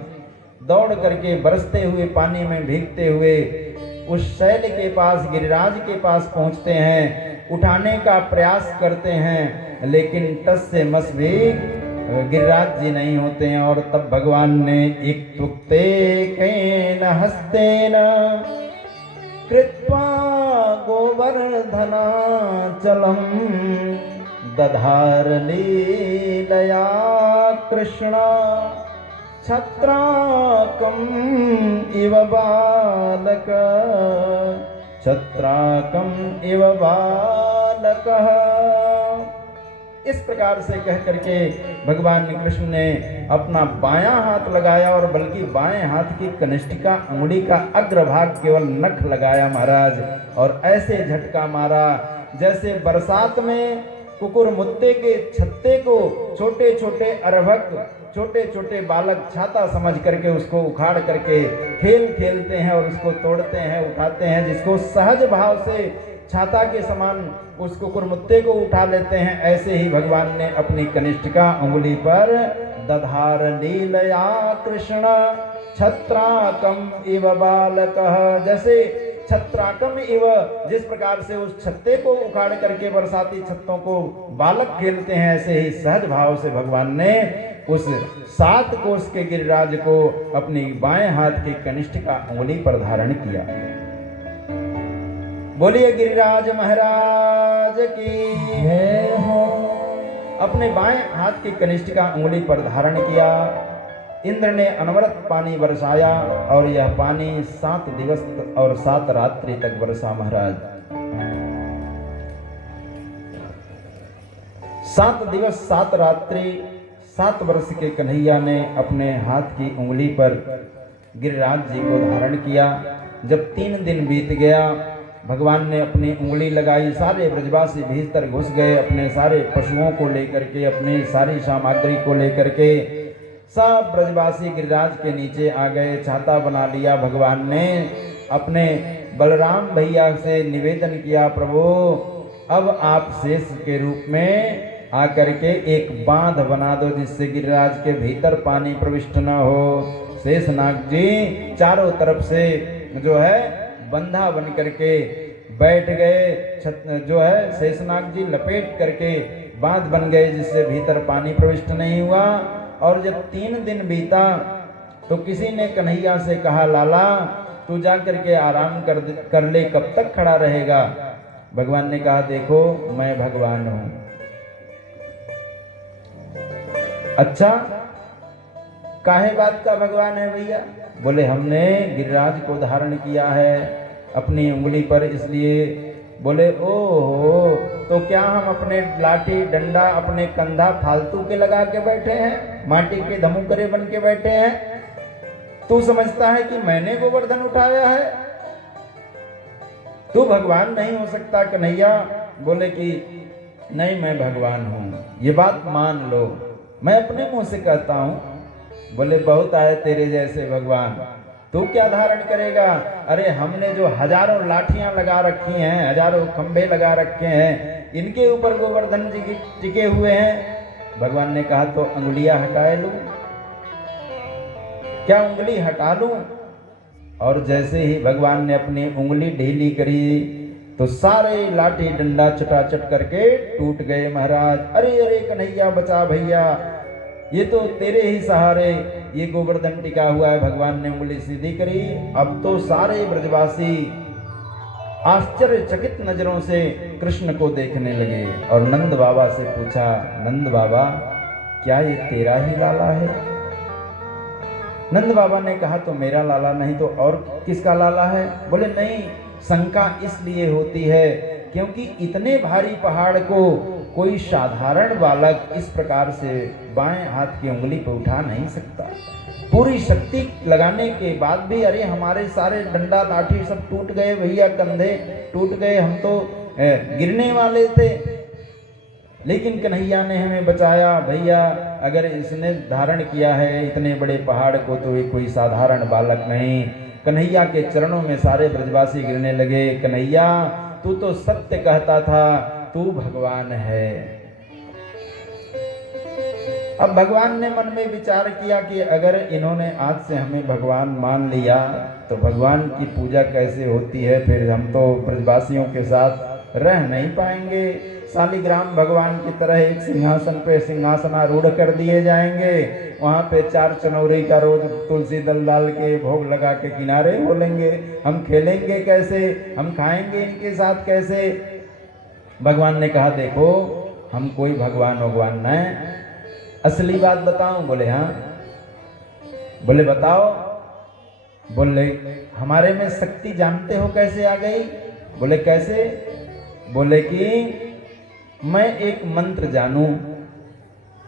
दौड़ करके बरसते हुए पानी में भीगते हुए उस शैल के पास, गिरिराज के पास पहुंचते हैं, उठाने का प्रयास करते हैं, लेकिन टस से मस भी गिरिराज जी नहीं होते हैं। और तब भगवान ने इक्तुक्ते केन हस्तेन कृत्वा गोवर्धनाचलं दधार लीलया कृष्ण छत्राकम् इव बालक, छत्राकम् इव बालकः। इस प्रकार से कह करके भगवान कृष्ण ने अपना बायां हाथ लगाया और बल्कि बाएं हाथ की कनिष्ठिका अंगुली का अग्रभाग केवल नख लगाया महाराज, और ऐसे झटका मारा जैसे बरसात में कुकुर मुत्ते के छत्ते को छोटे छोटे अरभक, छोटे छोटे बालक छाता समझ करके उसको उखाड़ करके खेल खेलते हैं और उसको तोड़ते हैं, उठाते हैं, जिसको सहज भाव से छाता के समान उस कुकुर मुत्ते को उठा लेते हैं, ऐसे ही भगवान ने अपनी कनिष्ठिका उंगली पर दधार लीलया कृष्ण छत्राकम इव बालकः, जैसे छत्राकम इव, जिस प्रकार से उस छत्ते को उखाड़ करके बरसाती छत्तों को बालक खेलते हैं, ऐसे ही सहज भाव से भगवान ने उस 7 कोस के गिरिराज को अपनी बाएं हाथ की कनिष्ठिका उंगली पर धारण किया। बोलिए गिरिराज महाराज की जय हो। अपने बाएं हाथ की कनिष्ठिका उंगली पर धारण किया। इंद्र ने अनवरत पानी बरसाया और यह पानी 7 दिवस और 7 रात्रि तक बरसा महाराज। 7 दिवस 7 रात्रि 7 वर्ष के कन्हैया ने अपने हाथ की उंगली पर गिरिराज जी को धारण किया। जब 3 दिन बीत गया, भगवान ने अपनी उंगली लगाई, सारे ब्रजवासी भीतर घुस गए, अपने सारे पशुओं को लेकर के, अपनी सारी सामग्री को लेकर के सब ब्रजवासी गिरिराज के नीचे आ गए। छाता बना लिया। भगवान ने अपने बलराम भैया से निवेदन किया, प्रभु अब आप शेष के रूप में आकर के एक बांध बना दो जिससे गिरिराज के भीतर पानी प्रविष्ट न हो। शेषनाग जी चारों तरफ से जो है बंधा बन करके बैठ गए। जो है शेषनाग जी लपेट करके बांध बन गए जिससे भीतर पानी प्रविष्ट नहीं हुआ। और जब 3 दिन बीता तो किसी ने कन्हैया से कहा, लाला तू जा करके आराम कर ले, कब तक खड़ा रहेगा? भगवान ने कहा, देखो मैं भगवान हूं। अच्छा, काहे बात का भगवान है भैया? बोले हमने गिरिराज को धारण किया है अपनी उंगली पर, इसलिए। बोले ओहो, तो क्या हम अपने लाठी डंडा अपने कंधा फालतू के लगा के बैठे हैं, माटी के धमुकरे बन के बैठे हैं? तू समझता है कि मैंने गोवर्धन उठाया है? तू भगवान नहीं हो सकता कन्हैया। बोले कि नहीं, मैं भगवान हूं, ये बात मान लो, मैं अपने मुंह से कहता हूं। बोले बहुत आए तेरे जैसे भगवान, तू क्या धारण करेगा? अरे हमने जो हजारों लाठियां लगा रखी हैं, हजारों खंभे लगा रखे हैं, इनके ऊपर गोवर्धन जी टिके हुए हैं। भगवान ने कहा, तो अंगुलियां हटा लूं? क्या उंगली हटा लूं? और जैसे ही भगवान ने अपनी उंगली ढीली करी तो सारे लाठी डंडा चटाचट करके टूट गए महाराज। अरे अरे कन्हैया बचा भैया, ये तो तेरे ही सहारे ये गोवर्धन टिका हुआ है। भगवान ने उंगली सीधी करी। अब तो सारे ब्रजवासी आश्चर्यचकित नजरों से कृष्ण को देखने लगे और नंद बाबा से पूछा, नंद बाबा क्या ये तेरा ही लाला है? नंद बाबा ने कहा, तो मेरा लाला नहीं तो और किसका लाला है? बोले नहीं, शंका इसलिए होती है क्योंकि इतने भारी पहाड़ को कोई साधारण बालक इस प्रकार से बाएं हाथ की उंगली पर उठा नहीं सकता। पूरी शक्ति लगाने के बाद भी, अरे हमारे सारे डंडा लाठी सब टूट गए भैया, कंधे टूट गए, हम तो गिरने वाले थे, लेकिन कन्हैया ने हमें बचाया। भैया अगर इसने धारण किया है इतने बड़े पहाड़ को तो ये कोई साधारण बालक नहीं। कन्हैया के चरणों में सारे ब्रजवासी गिरने लगे। कन्हैया तू तो सत्य कहता था, तू भगवान है। अब भगवान ने मन में विचार किया कि अगर इन्होंने आज से हमें भगवान मान लिया तो भगवान की पूजा कैसे होती है, फिर हम तो ब्रजवासियों के साथ रह नहीं पाएंगे। शालिग्राम भगवान की तरह एक सिंहासन पे सिंहासनारूढ़ कर दिए जाएंगे, वहाँ पे 4 चनौरी का रोज तुलसी दल डाल के भोग लगा के किनारे बोलेंगे। हम खेलेंगे कैसे, हम खाएंगे इनके साथ कैसे? भगवान ने कहा, देखो हम कोई भगवान नहीं, असली बात बताऊं? बोले हाँ। बोले बताओ। बोले हमारे में शक्ति जानते हो कैसे आ गई? बोले कैसे? बोले कि मैं एक मंत्र जानूं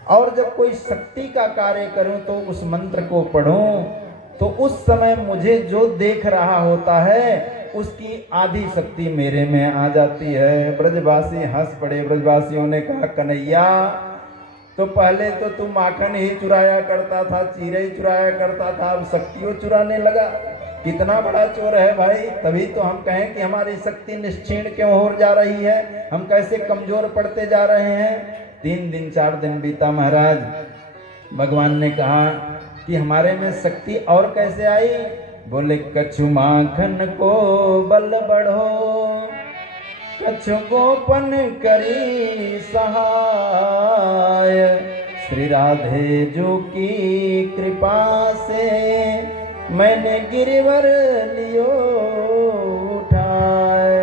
और जब कोई शक्ति का कार्य करूं तो उस मंत्र को पढ़ूं तो उस समय मुझे जो देख रहा होता है उसकी आधी शक्ति मेरे में आ जाती है। ब्रजवासी हंस पड़े। ब्रजवासियों ने कहा, कन्हैया तो पहले तो तू माखन ही चुराया करता था, चीरे ही चुराया करता था, अब शक्तियों चुराने लगा। कितना बड़ा चोर है भाई। तभी तो हम कहें कि हमारी शक्ति निश्चीण क्यों हो जा रही है, हम कैसे कमजोर पड़ते जा रहे हैं। 3 दिन 4 दिन बीता महाराज। भगवान ने कहा कि हमारे में शक्ति और कैसे आई? बोले कछु माखन को बल बढ़ो, कछु गोपन करी सहाय, श्री राधे जो की कृपा से मैंने गिरिवर लियो उठाए।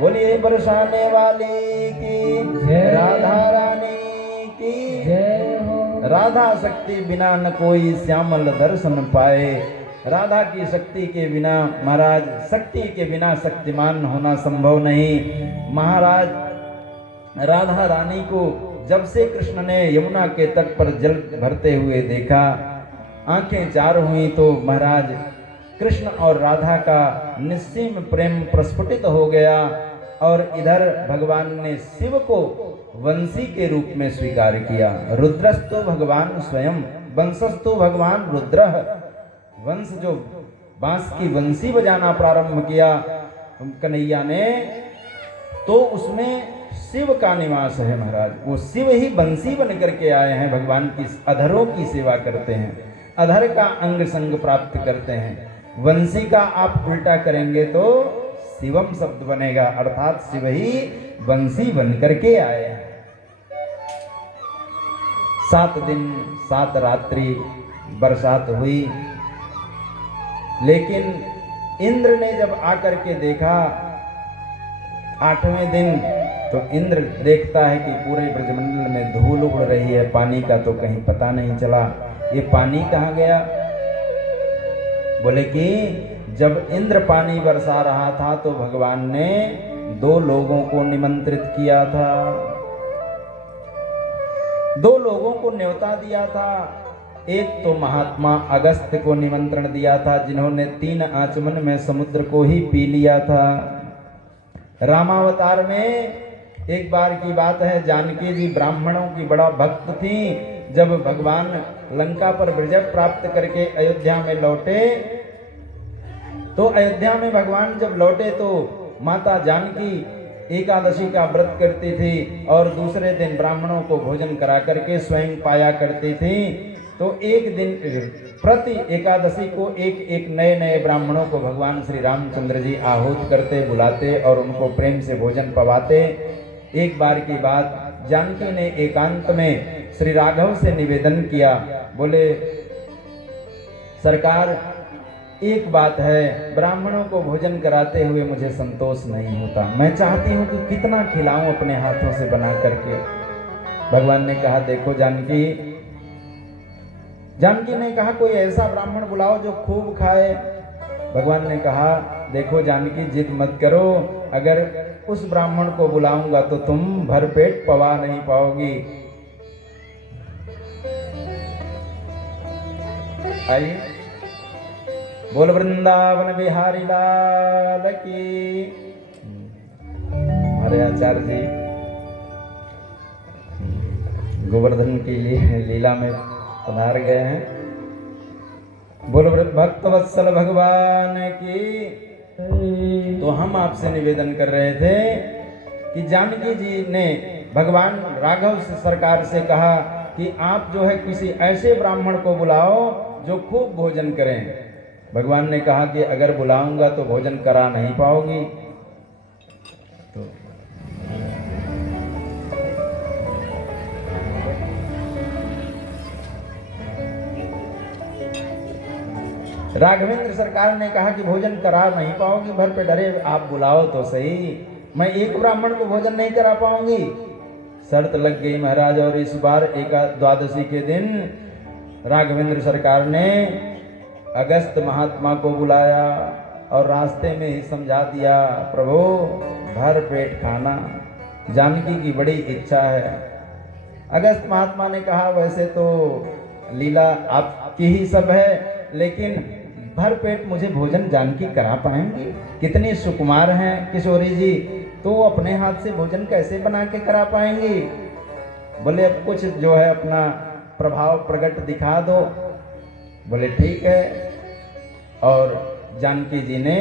बोलिए बरसाने वाली की जय, राधा रानी की जय हो। राधा शक्ति बिना न कोई श्यामल दर्शन पाए। राधा की शक्ति के बिना महाराज, शक्ति के बिना शक्तिमान होना संभव नहीं। महाराज राधा रानी को जब से कृष्ण ने यमुना के तट पर जल भरते हुए देखा, आंखें चार हुई तो महाराज कृष्ण और राधा का निस्सीम प्रेम प्रस्फुटित हो गया। और इधर भगवान ने शिव को वंशी के रूप में स्वीकार किया। रुद्रस्तु भगवान स्वयं, वंशस्तु भगवान रुद्र। वंश जो बांस की वंशी बजाना प्रारंभ किया कन्हैया ने, तो उसमें शिव का निवास है महाराज। वो शिव ही बंसी बन करके आए हैं, भगवान की अधरों की सेवा करते हैं, अधर का अंग संग प्राप्त करते हैं। वंशी का आप उल्टा करेंगे तो शिवम शब्द बनेगा, अर्थात शिव ही बंसी बन करके आए हैं। 7 दिन 7 रात्रि बरसात हुई, लेकिन इंद्र ने जब आकर के देखा 8वें दिन, तो इंद्र देखता है कि पूरे ब्रजमंडल में धूल उड़ रही है, पानी का तो कहीं पता नहीं चला। ये पानी कहाँ गया? बोले कि जब इंद्र पानी बरसा रहा था तो भगवान ने 2 लोगों को निमंत्रित किया था, 2 लोगों को न्योता दिया था। एक तो महात्मा अगस्त्य को निमंत्रण दिया था, जिन्होंने 3 आचमन में समुद्र को ही पी लिया था। रामावतार में एक बार की बात है, जानकी जी ब्राह्मणों की बड़ा भक्त थी। जब भगवान लंका पर विजय प्राप्त करके अयोध्या में लौटे, तो अयोध्या में भगवान जब लौटे तो माता जानकी एकादशी का व्रत करती थी और दूसरे दिन ब्राह्मणों को भोजन करा करके स्वयं पाया करती थी। तो एक दिन प्रति एकादशी को एक नए ब्राह्मणों को भगवान श्री रामचंद्र जी आहूत करते, बुलाते और उनको प्रेम से भोजन पवाते। एक बार की बात, जानकी ने एकांत में श्री राघव से निवेदन किया, बोले सरकार एक बात है, ब्राह्मणों को भोजन कराते हुए मुझे संतोष नहीं होता, मैं चाहती हूँ कि कितना खिलाऊं अपने हाथों से बना करके। भगवान ने कहा देखो जानकी, जानकी ने कहा कोई ऐसा ब्राह्मण बुलाओ जो खूब खाए। भगवान ने कहा देखो जानकी जिद मत करो, अगर उस ब्राह्मण को बुलाऊंगा तो तुम भरपेट पवा नहीं पाओगी। आइए बोल वृंदावन बिहारी लाल की। हमारे आचार्य जी गोवर्धन की लीला में पधार गए हैं। बोल भक्त वत्सल भगवान की। तो हम आपसे निवेदन कर रहे थे कि जानकी जी ने भगवान राघव से सरकार से कहा कि आप जो है किसी ऐसे ब्राह्मण को बुलाओ जो खूब भोजन करें। भगवान ने कहा कि अगर बुलाऊंगा तो भोजन करा नहीं पाओगी। तो राघवेंद्र सरकार ने कहा कि भोजन करा नहीं पाओगी भरपेट, अरे आप बुलाओ तो सही, मैं एक ब्राह्मण को भोजन नहीं करा पाऊंगी। शर्त लग गई महाराज। और इस बार द्वादशी के दिन राघवेंद्र सरकार ने अगस्त महात्मा को बुलाया और रास्ते में ही समझा दिया, प्रभु भर पेट खाना, जानकी की बड़ी इच्छा है। अगस्त महात्मा ने कहा वैसे तो लीला आपकी ही सब है, लेकिन भर पेट मुझे भोजन जानकी करा पाएंगी? कितनी सुकुमार हैं किशोरी जी, तो अपने हाथ से भोजन कैसे बना के करा पाएंगी? बोले अब कुछ जो है अपना प्रभाव प्रकट दिखा दो। बोले ठीक है। और जानकी जी ने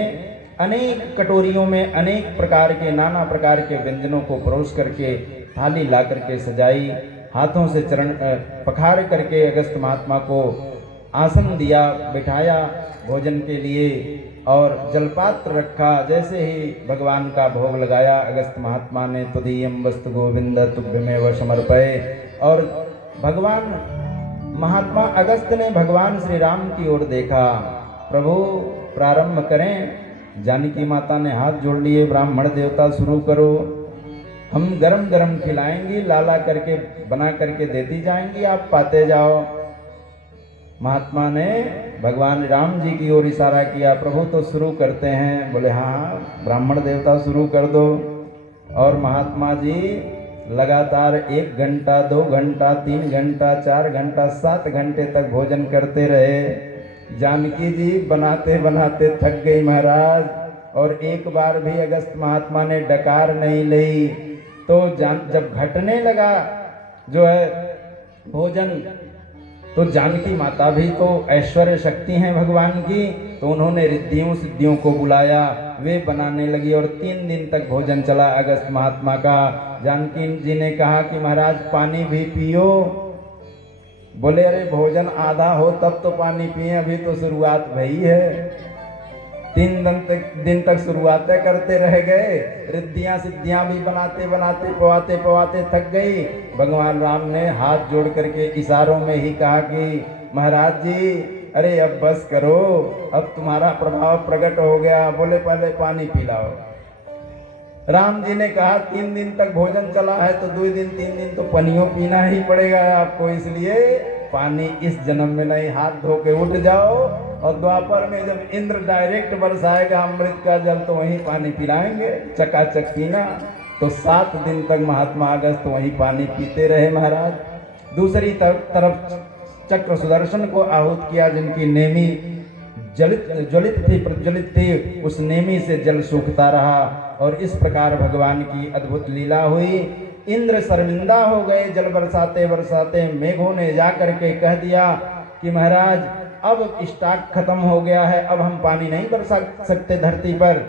अनेक कटोरियों में अनेक प्रकार के नाना प्रकार के व्यंजनों को परोस करके थाली ला करके सजाई, हाथों से चरण पखार करके अगस्त महात्मा को आसन दिया, बिठाया भोजन के लिए और जलपात्र रखा। जैसे ही भगवान का भोग लगाया अगस्त महात्मा ने तुदीयम वस्तु गोविंद तुभ्यमेव समर्पये। और भगवान महात्मा अगस्त ने भगवान श्री राम की ओर देखा, प्रभु प्रारंभ करें। जानकी माता ने हाथ जोड़ लिए, ब्राह्मण देवता शुरू करो, हम गरम गरम खिलाएंगी, लाला करके बना करके देती जाएंगी, आप पाते जाओ। महात्मा ने भगवान राम जी की ओर इशारा किया, प्रभु तो शुरू करते हैं। बोले हाँ ब्राह्मण देवता शुरू कर दो। और महात्मा जी लगातार 1 घंटा 2 घंटा 3 घंटा 4 घंटा 7 घंटे तक भोजन करते रहे। जानकी जी बनाते बनाते थक गई महाराज। और एक बार भी अगस्त महात्मा ने डकार नहीं ली। तो जब घटने लगा जो है भोजन, तो जानकी माता भी तो ऐश्वर्य शक्ति हैं भगवान की, तो उन्होंने रिद्धियों सिद्धियों को बुलाया, वे बनाने लगी और 3 दिन तक भोजन चला अगस्त महात्मा का। जानकी जी ने कहा कि महाराज पानी भी पियो। बोले अरे भोजन आधा हो तब तो पानी पिए, अभी तो शुरुआत भई है। 3 दिन तक शुरुआतें करते रह गए, रिद्धियां सिद्धियां भी बनाते बनाते पवाते पवाते थक गई। भगवान राम ने हाथ जोड़ करके इशारों में ही कहा कि महाराज जी अरे अब बस करो, अब तुम्हारा प्रभाव प्रकट हो गया। बोले पहले पानी पिलाओ। राम जी ने कहा 3 दिन तक भोजन चला है तो 2 दिन 3 दिन तो पनियों पीना ही पड़ेगा आपको, इसलिए पानी इस जन्म में नहीं, हाथ धो के उठ जाओ। और द्वापर में जब इंद्र डायरेक्ट बरसाएगा अमृत का जल तो वहीं पानी पिलाएंगे, चकाचक पीना। तो 7 दिन तक महात्मा अगस्त वहीं पानी पीते रहे महाराज। दूसरी तरफ चक्र सुदर्शन को आहूत किया, जिनकी नेमी ज्वलित थी प्रज्वलित थी, उस नेमी से जल सूखता रहा। और इस प्रकार भगवान की अद्भुत लीला हुई। इंद्र शर्मिंदा हो गए, जल बरसाते बरसाते मेघों ने जा करके कह दिया कि महाराज अब स्टॉक खत्म हो गया है, अब हम पानी नहीं बरसा सकते धरती पर।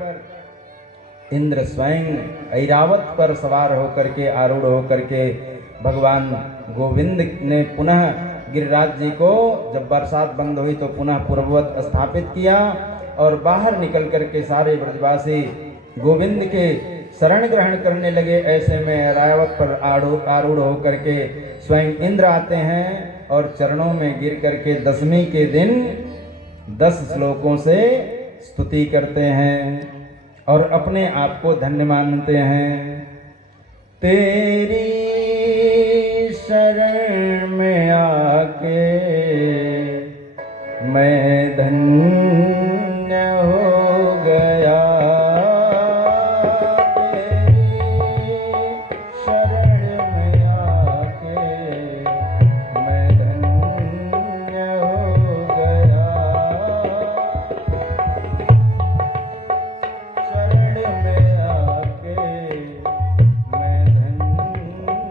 इंद्र स्वयं ऐरावत पर सवार होकर के आरूढ़ होकर के भगवान गोविंद ने पुनः गिरिराज जी को जब बरसात बंद हुई तो पुनः पूर्ववत स्थापित किया। और बाहर निकल करके सारे ब्रजवासी गोविंद के शरण ग्रहण करने लगे। ऐसे में रायवत पर आरूढ़ होकर के स्वयं इंद्र आते हैं और चरणों में गिर करके दशमी के दिन 10 श्लोकों से स्तुति करते हैं और अपने आप को धन्य मानते हैं। तेरी शरण में आके मैं धन्य हो गया, तेरी शरण में आके मैं धन्य हो गया, शरण में आके मैं धन्य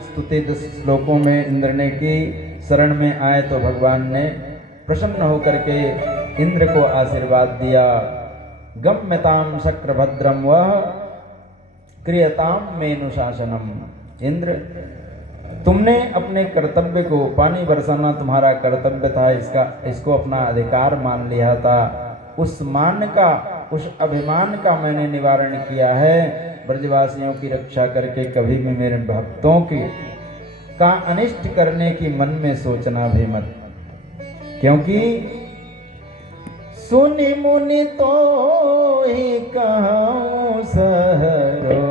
स्तुति 10 श्लोकों में इंद्र ने की। शरण में आए तो भगवान ने प्रसन्न होकर के इंद्र को आशीर्वाद दिया। गम्यताम शक्रभद्रम वह क्रियताम मेनुशासनम। इंद्र, तुमने अपने कर्तव्य को, पानी बरसाना तुम्हारा कर्तव्य था, इसको अपना अधिकार मान लिया था। उस मान का, उस अभिमान का मैंने निवारण किया है। ब्रजवासियों की रक्षा करके कभी भी मेरे भक्तों की का अनिष्ट करने की मन में सोचना भी मत, क्योंकि सुनि मुनि तो ही कहूँ सहरो।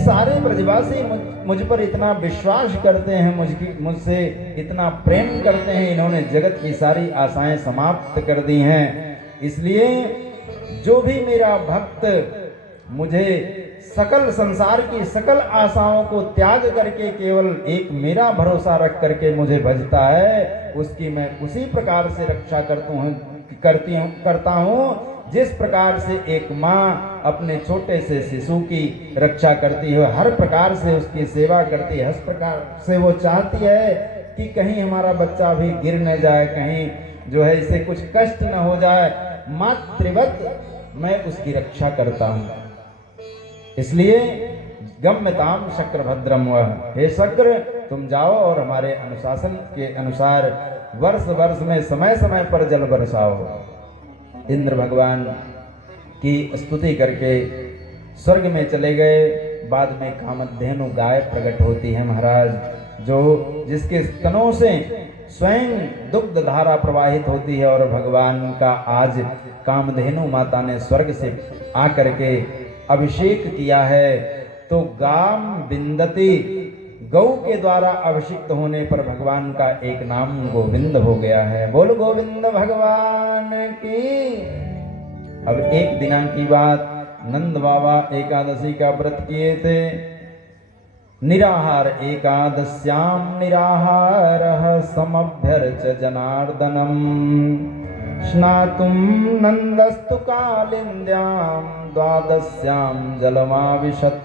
सारे ब्रजवासी मुझ पर इतना विश्वास करते हैं, मुझसे इतना प्रेम करते हैं, इन्होंने जगत की सारी आशाएं समाप्त कर दी हैं। इसलिए जो भी मेरा भक्त मुझे सकल संसार की सकल आशाओं को त्याग करके केवल एक मेरा भरोसा रख करके मुझे भजता है, उसकी मैं उसी प्रकार से रक्षा करता हूँ जिस प्रकार से एक माँ अपने छोटे से शिशु की रक्षा करती है, हर प्रकार से उसकी सेवा करती है, हर प्रकार से वो चाहती है कि कहीं हमारा बच्चा भी गिर न जाए, कहीं जो है इसे कुछ कष्ट न हो जाए, मातृवत मैं उसकी रक्षा करता हूँ। इसलिए गम्यताम शक्रभद्रम वह, हे शक्र तुम जाओ और हमारे अनुशासन के अनुसार वर्ष वर्ष में समय समय पर जल बरसाओ। इंद्र भगवान की स्तुति करके स्वर्ग में चले गए। बाद में कामधेनु गाय प्रकट होती है महाराज, जिसके स्तनों से स्वयं दुग्ध धारा प्रवाहित होती है, और भगवान का आज कामधेनु माता ने स्वर्ग से आकर के अभिषेक किया है। तो गाम बिंदती, गौ के द्वारा अभिषिक्त होने पर भगवान का एक नाम गोविंद हो गया है। बोल गोविंद भगवान की। अब एक दिनांक की बात, नंद बाबा एकादशी का व्रत किए थे। निराहार एकादश्याम निराहारः समभ्यर्च जनार्दनम स्नातुम नंदस्तु कालिंद्याम द्वादश्याम जलमाविशत।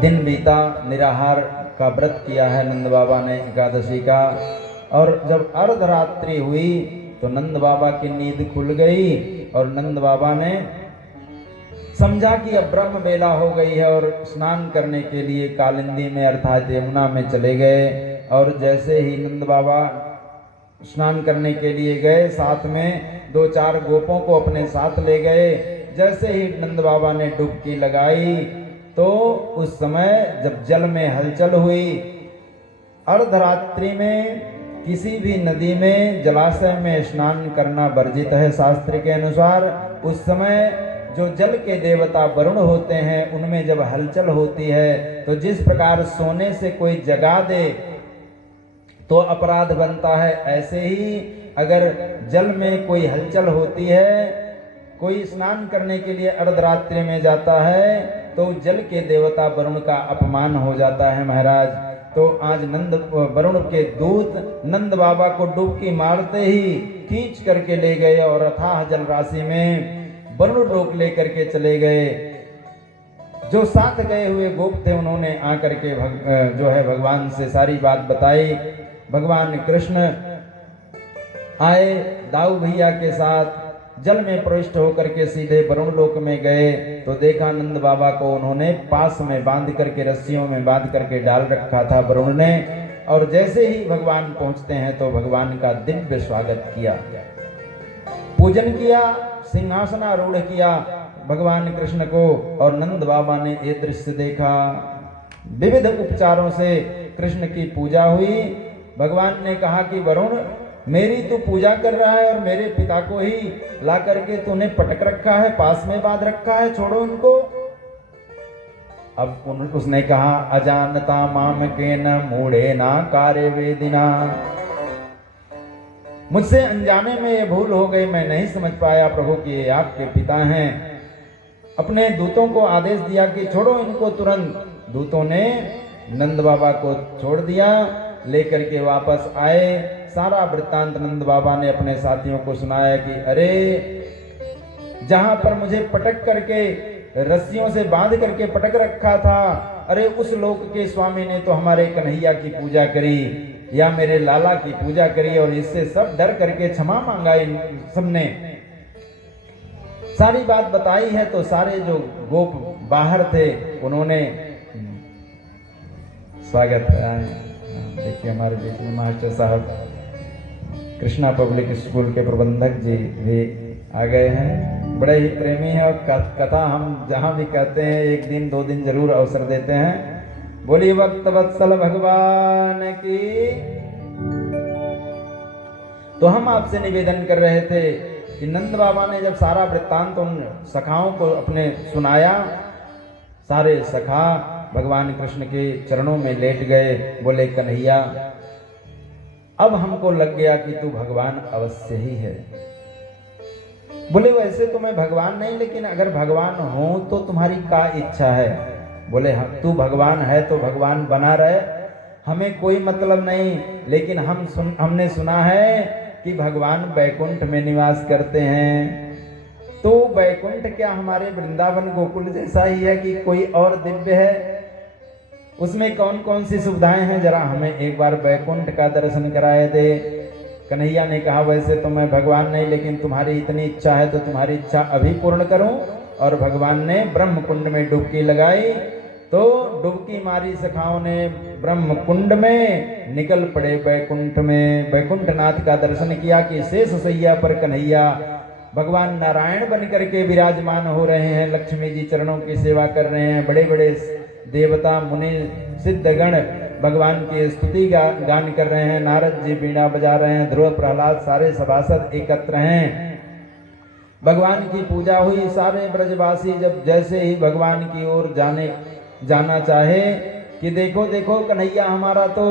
दिन बीता, निराहार का व्रत किया है नंद बाबा ने एकादशी का, और जब अर्धरात्रि हुई तो नंद बाबा की नींद खुल गई और नंद बाबा ने समझा कि अब ब्रह्म बेला हो गई है और स्नान करने के लिए कालिंदी में अर्थात यमुना में चले गए। और जैसे ही नंद बाबा स्नान करने के लिए गए, साथ में 2-4 गोपों को अपने साथ ले गए। जैसे ही नंद बाबा ने डुबकी लगाई तो उस समय जब जल में हलचल हुई, अर्धरात्रि में किसी भी नदी में जलाशय में स्नान करना वर्जित है शास्त्र के अनुसार। उस समय जो जल के देवता वरुण होते हैं, उनमें जब हलचल होती है तो जिस प्रकार सोने से कोई जगा दे तो अपराध बनता है, ऐसे ही अगर जल में कोई हलचल होती है, कोई स्नान करने के लिए अर्धरात्रि में जाता है तो जल के देवता वरुण का अपमान हो जाता है महाराज। तो आज वरुण के दूत नंद बाबा को डुबकी मारते ही खींच करके ले गए और अथाह जल राशि में वरुण लोक लेकर के चले गए। जो साथ गए हुए गोप थे उन्होंने आकर के जो है भगवान से सारी बात बताई। भगवान कृष्ण आए दाऊ भैया के साथ, जल में प्रविष्ट होकर के सीधे वरुण लोक में गए तो देखा नंद बाबा को उन्होंने पास में बांध करके, रस्सियों में बांध करके डाल रखा था वरुण ने। और जैसे ही भगवान पहुंचते हैं तो भगवान का दिव्य स्वागत किया, पूजन किया, सिंहासनारूढ़ किया भगवान कृष्ण को। और नंद बाबा ने ये दृश्य देखा। विविध उपचारों से कृष्ण की पूजा हुई। भगवान ने कहा कि वरुण, मेरी तू पूजा कर रहा है और मेरे पिता को ही ला करके तूने पटक रखा है, पास में बांध रखा है, छोड़ो इनको। अब उसने कहा, अजानता माम के न मूढ़े ना कार्य वेदिना, मुझसे अनजाने में ये भूल हो गई, मैं नहीं समझ पाया प्रभु कि ये आपके पिता हैं। अपने दूतों को आदेश दिया कि छोड़ो इनको तुरंत। दूतों ने नंद बाबा को छोड़ दिया, लेकर के वापस आए। सारा वृत्तांत नंद बाबा ने अपने साथियों को सुनाया कि अरे, जहां पर मुझे पटक करके, रस्सियों से बांध करके पटक रखा था, अरे उस लोक के स्वामी ने तो हमारे कन्हैया की पूजा करी या मेरे लाला की पूजा करी और इससे सब डर करके क्षमा मांगा। इन सबने सारी बात बताई है। तो सारे जो गोप बाहर थे उन्होंने स्वागत किया। देखिए हमारे बीच में मास्टर साहब कृष्णा पब्लिक स्कूल के प्रबंधक जी भी आ गए हैं। बड़े ही प्रेमी हैं और कथा हम जहाँ भी कहते हैं 1 दिन 2 दिन जरूर अवसर देते हैं। बोलिए भक्त वत्सल भगवान की। तो हम आपसे निवेदन कर रहे थे कि नंद बाबा ने जब सारा वृत्तांत उन सखाओं को अपने सुनाया, सारे सखा भगवान कृष्ण के चरणों में लेट गए। बोले, कन्हैया अब हमको लग गया कि तू भगवान अवश्य ही है। बोले, वैसे तो मैं भगवान नहीं, लेकिन अगर भगवान हूं तो तुम्हारी क्या इच्छा है? बोले, तू भगवान है तो भगवान बना रहे, हमें कोई मतलब नहीं, लेकिन हमने सुना है कि भगवान बैकुंठ में निवास करते हैं। तो बैकुंठ क्या हमारे वृंदावन गोकुल जैसा ही है कि कोई और दिव्य है? उसमें कौन कौन सी सुविधाएं हैं, जरा हमें एक बार बैकुंठ का दर्शन कराए दे। कन्हैया ने कहा, वैसे तो मैं भगवान नहीं, लेकिन तुम्हारी इतनी इच्छा है तो तुम्हारी इच्छा अभी पूर्ण करूं। और भगवान ने ब्रह्म कुंड में डुबकी लगाई। तो डुबकी मारी सखाओं ने ब्रह्म कुंड में, निकल पड़े बैकुंठ में। बैकुंठनाथ का दर्शन किया कि शेष सैया पर कन्हैया भगवान नारायण बन करके विराजमान हो रहे हैं। लक्ष्मी जी चरणों की सेवा कर रहे हैं। बड़े बड़े देवता मुनि सिद्धगण भगवान की स्तुति गान कर रहे हैं। नारद जी बीणा बजा रहे हैं। ध्रुव प्रहलाद सारे सभासद एकत्र हैं। भगवान की पूजा हुई। सारे ब्रजवासी जब जैसे ही भगवान की ओर जाना चाहे कि देखो देखो कन्हैया हमारा तो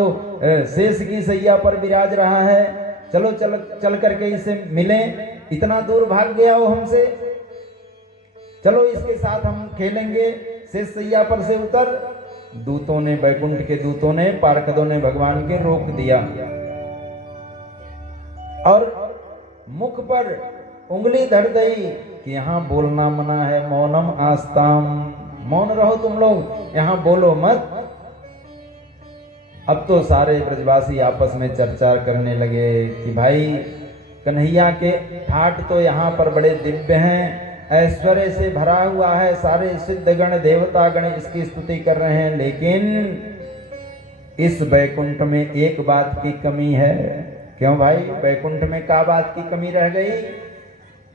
शेष की सैया पर विराज रहा है, चलो चल करके इसे मिलें। इतना दूर भाग गया वो हमसे, चलो इसके साथ हम खेलेंगे, शेष सैया पर से उतर। दूतों ने, बैकुंठ के दूतों ने, पार्षदों ने भगवान के रोक दिया और मुख पर उंगली धर गई कि यहाँ बोलना मना है, मौनम आस्ताम, मौन रहो तुम लोग, यहाँ बोलो मत। अब तो सारे ब्रजवासी आपस में चर्चा करने लगे कि भाई कन्हैया के ठाट तो यहाँ पर बड़े दिव्य हैं, ऐश्वर्य से भरा हुआ है, सारे सिद्धगण देवतागण इसकी स्तुति कर रहे हैं, लेकिन इस बैकुंठ में एक बात की कमी है। क्यों भाई, बैकुंठ में क्या बात की कमी रह गई?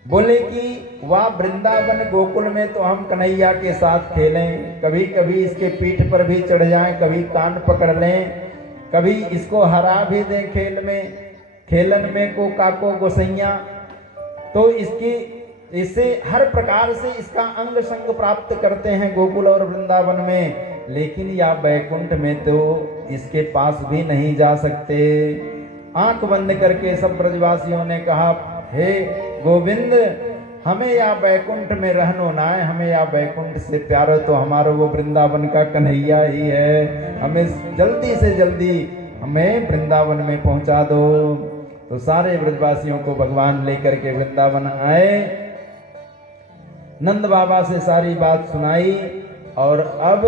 बोले कि वह वृंदावन गोकुल में तो हम कन्हैया के साथ खेलें, कभी कभी इसके पीठ पर भी चढ़ जाएं, कभी कान पकड़ लें, कभी इसको हरा भी दें खेलन में को काको गोसैया, तो इससे हर प्रकार से इसका अंग संग प्राप्त करते हैं गोकुल और वृंदावन में, लेकिन या बैकुंठ में तो इसके पास भी नहीं जा सकते। आंख बंद करके सब ब्रजवासियों ने कहा, हे गोविंद, हमें या बैकुंठ में रहनो ना है, हमें या बैकुंठ से प्यारो तो हमारा वो वृंदावन का कन्हैया ही है, हमें जल्दी से जल्दी हमें वृंदावन में पहुंचा दो। तो सारे ब्रजवासियों को भगवान लेकर के वृंदावन आए, नंद बाबा से सारी बात सुनाई। और अब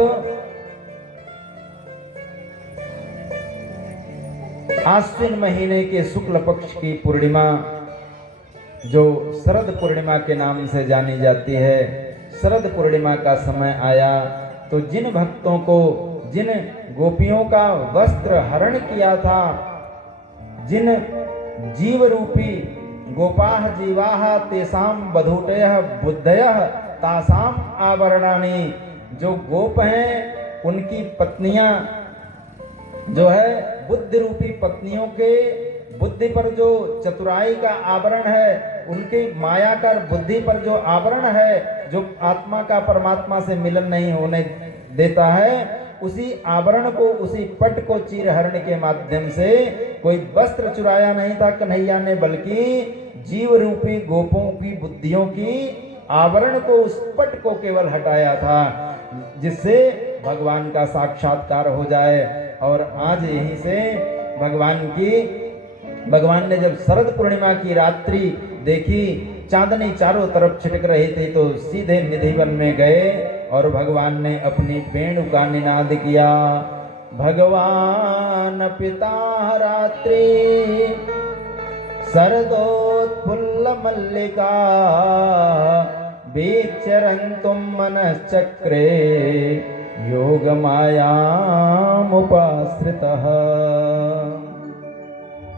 आश्विन महीने के शुक्ल पक्ष की पूर्णिमा, जो शरद पूर्णिमा के नाम से जानी जाती है, शरद पूर्णिमा का समय आया तो जिन भक्तों को, जिन गोपियों का वस्त्र हरण किया था, जिन जीव रूपी गोपाह जीवाह तेसाम बधूटयः बुद्धयः तासाम आवरणानि, जो गोप हैं उनकी पत्नियां जो है बुद्धि रूपी पत्नियों के बुद्धि पर जो चतुराई का आवरण है, उनके माया का बुद्धि पर जो आवरण है, जो आत्मा का परमात्मा से मिलन नहीं होने देता है, उसी आवरण को, उसी पट को चीरहरण के माध्यम से कोई वस्त्र चुराया नहीं था कन्हैया ने, बल्कि जीव रूपी गोपों की बुद्धियों की आवरण को, उस पट को केवल हटाया था, जिससे भगवान का साक्षात्कार हो जाए। और आज यहीं से भगवान ने जब शरद पूर्णिमा की रात्रि देखी, चांदनी चारों तरफ छिटक रही थी, तो सीधे निधिवन में गए और भगवान ने अपनी वेणु का निनाद किया। भगवान पिता रात्रि शरदोत्फुल्ल मल्लिका वीक्षरन्तुं मनश्चक्रे योग मायामुपाश्रितः।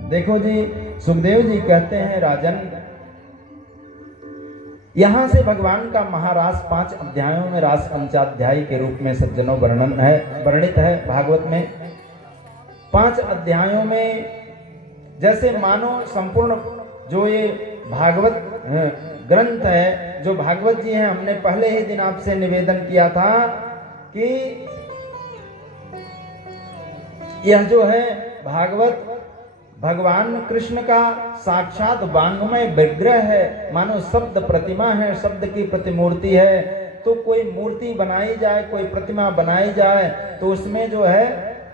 देखो जी, सुखदेव जी कहते हैं, राजन, यहां से भगवान का महारास 5 अध्यायों में रास पंचाध्यायी के रूप में सज्जनों वर्णित है भागवत में। 5 अध्यायों में जैसे मानो संपूर्ण जो ये भागवत ग्रंथ है, जो भागवत जी हैं, हमने पहले ही दिन आपसे निवेदन किया था कि यह जो है भागवत भगवान कृष्ण का साक्षात वांग्मय विग्रह है, मानो शब्द प्रतिमा है, शब्द की प्रतिमूर्ति है। तो कोई मूर्ति बनाई जाए, कोई प्रतिमा बनाई जाए, तो उसमें जो है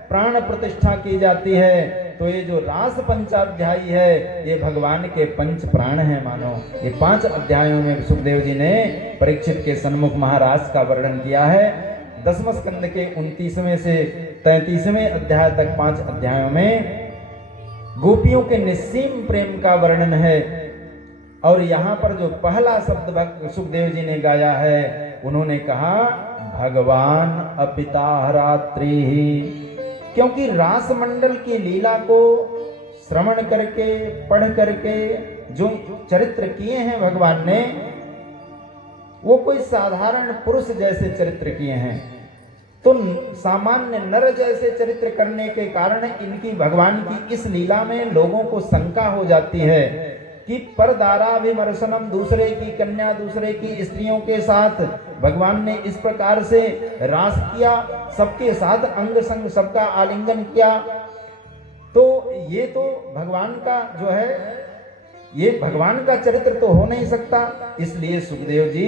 प्राण प्रतिष्ठा की जाती है। तो ये जो रास पंचाध्यायी है, ये भगवान के पंच प्राण हैं। मानो ये 5 अध्यायों में सुखदेव जी ने परीक्षित के सन्मुख महारास का वर्णन किया है। 10वें स्कंद के 29वें से 33वें अध्याय तक 5 अध्यायों में गोपियों के निस्सीम प्रेम का वर्णन है। और यहाँ पर जो पहला शब्द भक्त सुखदेव जी ने गाया है, उन्होंने कहा भगवान अपिता रात्रि, क्योंकि रास मंडल की लीला को श्रवण करके, पढ़ करके जो चरित्र किए हैं भगवान ने, वो कोई साधारण पुरुष जैसे चरित्र किए हैं। तो सामान्य नर जैसे चरित्र करने के कारण इनकी, भगवान की इस लीला में लोगों को शंका हो जाती है कि परदाराभिमर्शनम, दूसरे की कन्या, दूसरे की स्त्रियों के साथ भगवान ने इस प्रकार से रास किया, सबके साथ अंग संग सबका आलिंगन किया। तो ये तो भगवान का जो है, ये भगवान का चरित्र तो हो नहीं सकता। इसलिए सुखदेव जी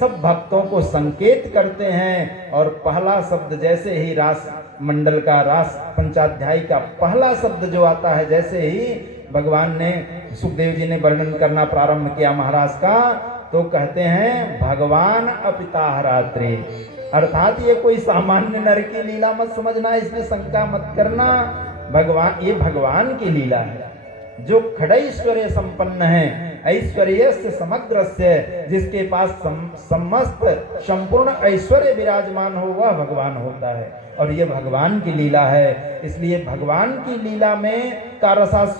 सब भक्तों को संकेत करते हैं। और पहला शब्द जैसे ही रास मंडल का, रास पंचाध्यायी का पहला शब्द जो आता है, जैसे ही भगवान ने, सुखदेव जी ने वर्णन करना प्रारंभ किया महाराज का, तो कहते हैं भगवान अपिता रात्रि, अर्थात ये कोई सामान्य नर की लीला मत समझना, इसमें शंका मत करना। भगवान, ये भगवान की लीला है जो खड़ैश्वर्य संपन्न है, ऐश्वर्य से समग्रस्य, जिसके पास समस्त संपूर्ण ऐश्वर्य विराजमान हो, वह भगवान होता है। और ये भगवान की लीला है। इसलिए भगवान की लीला में का रसा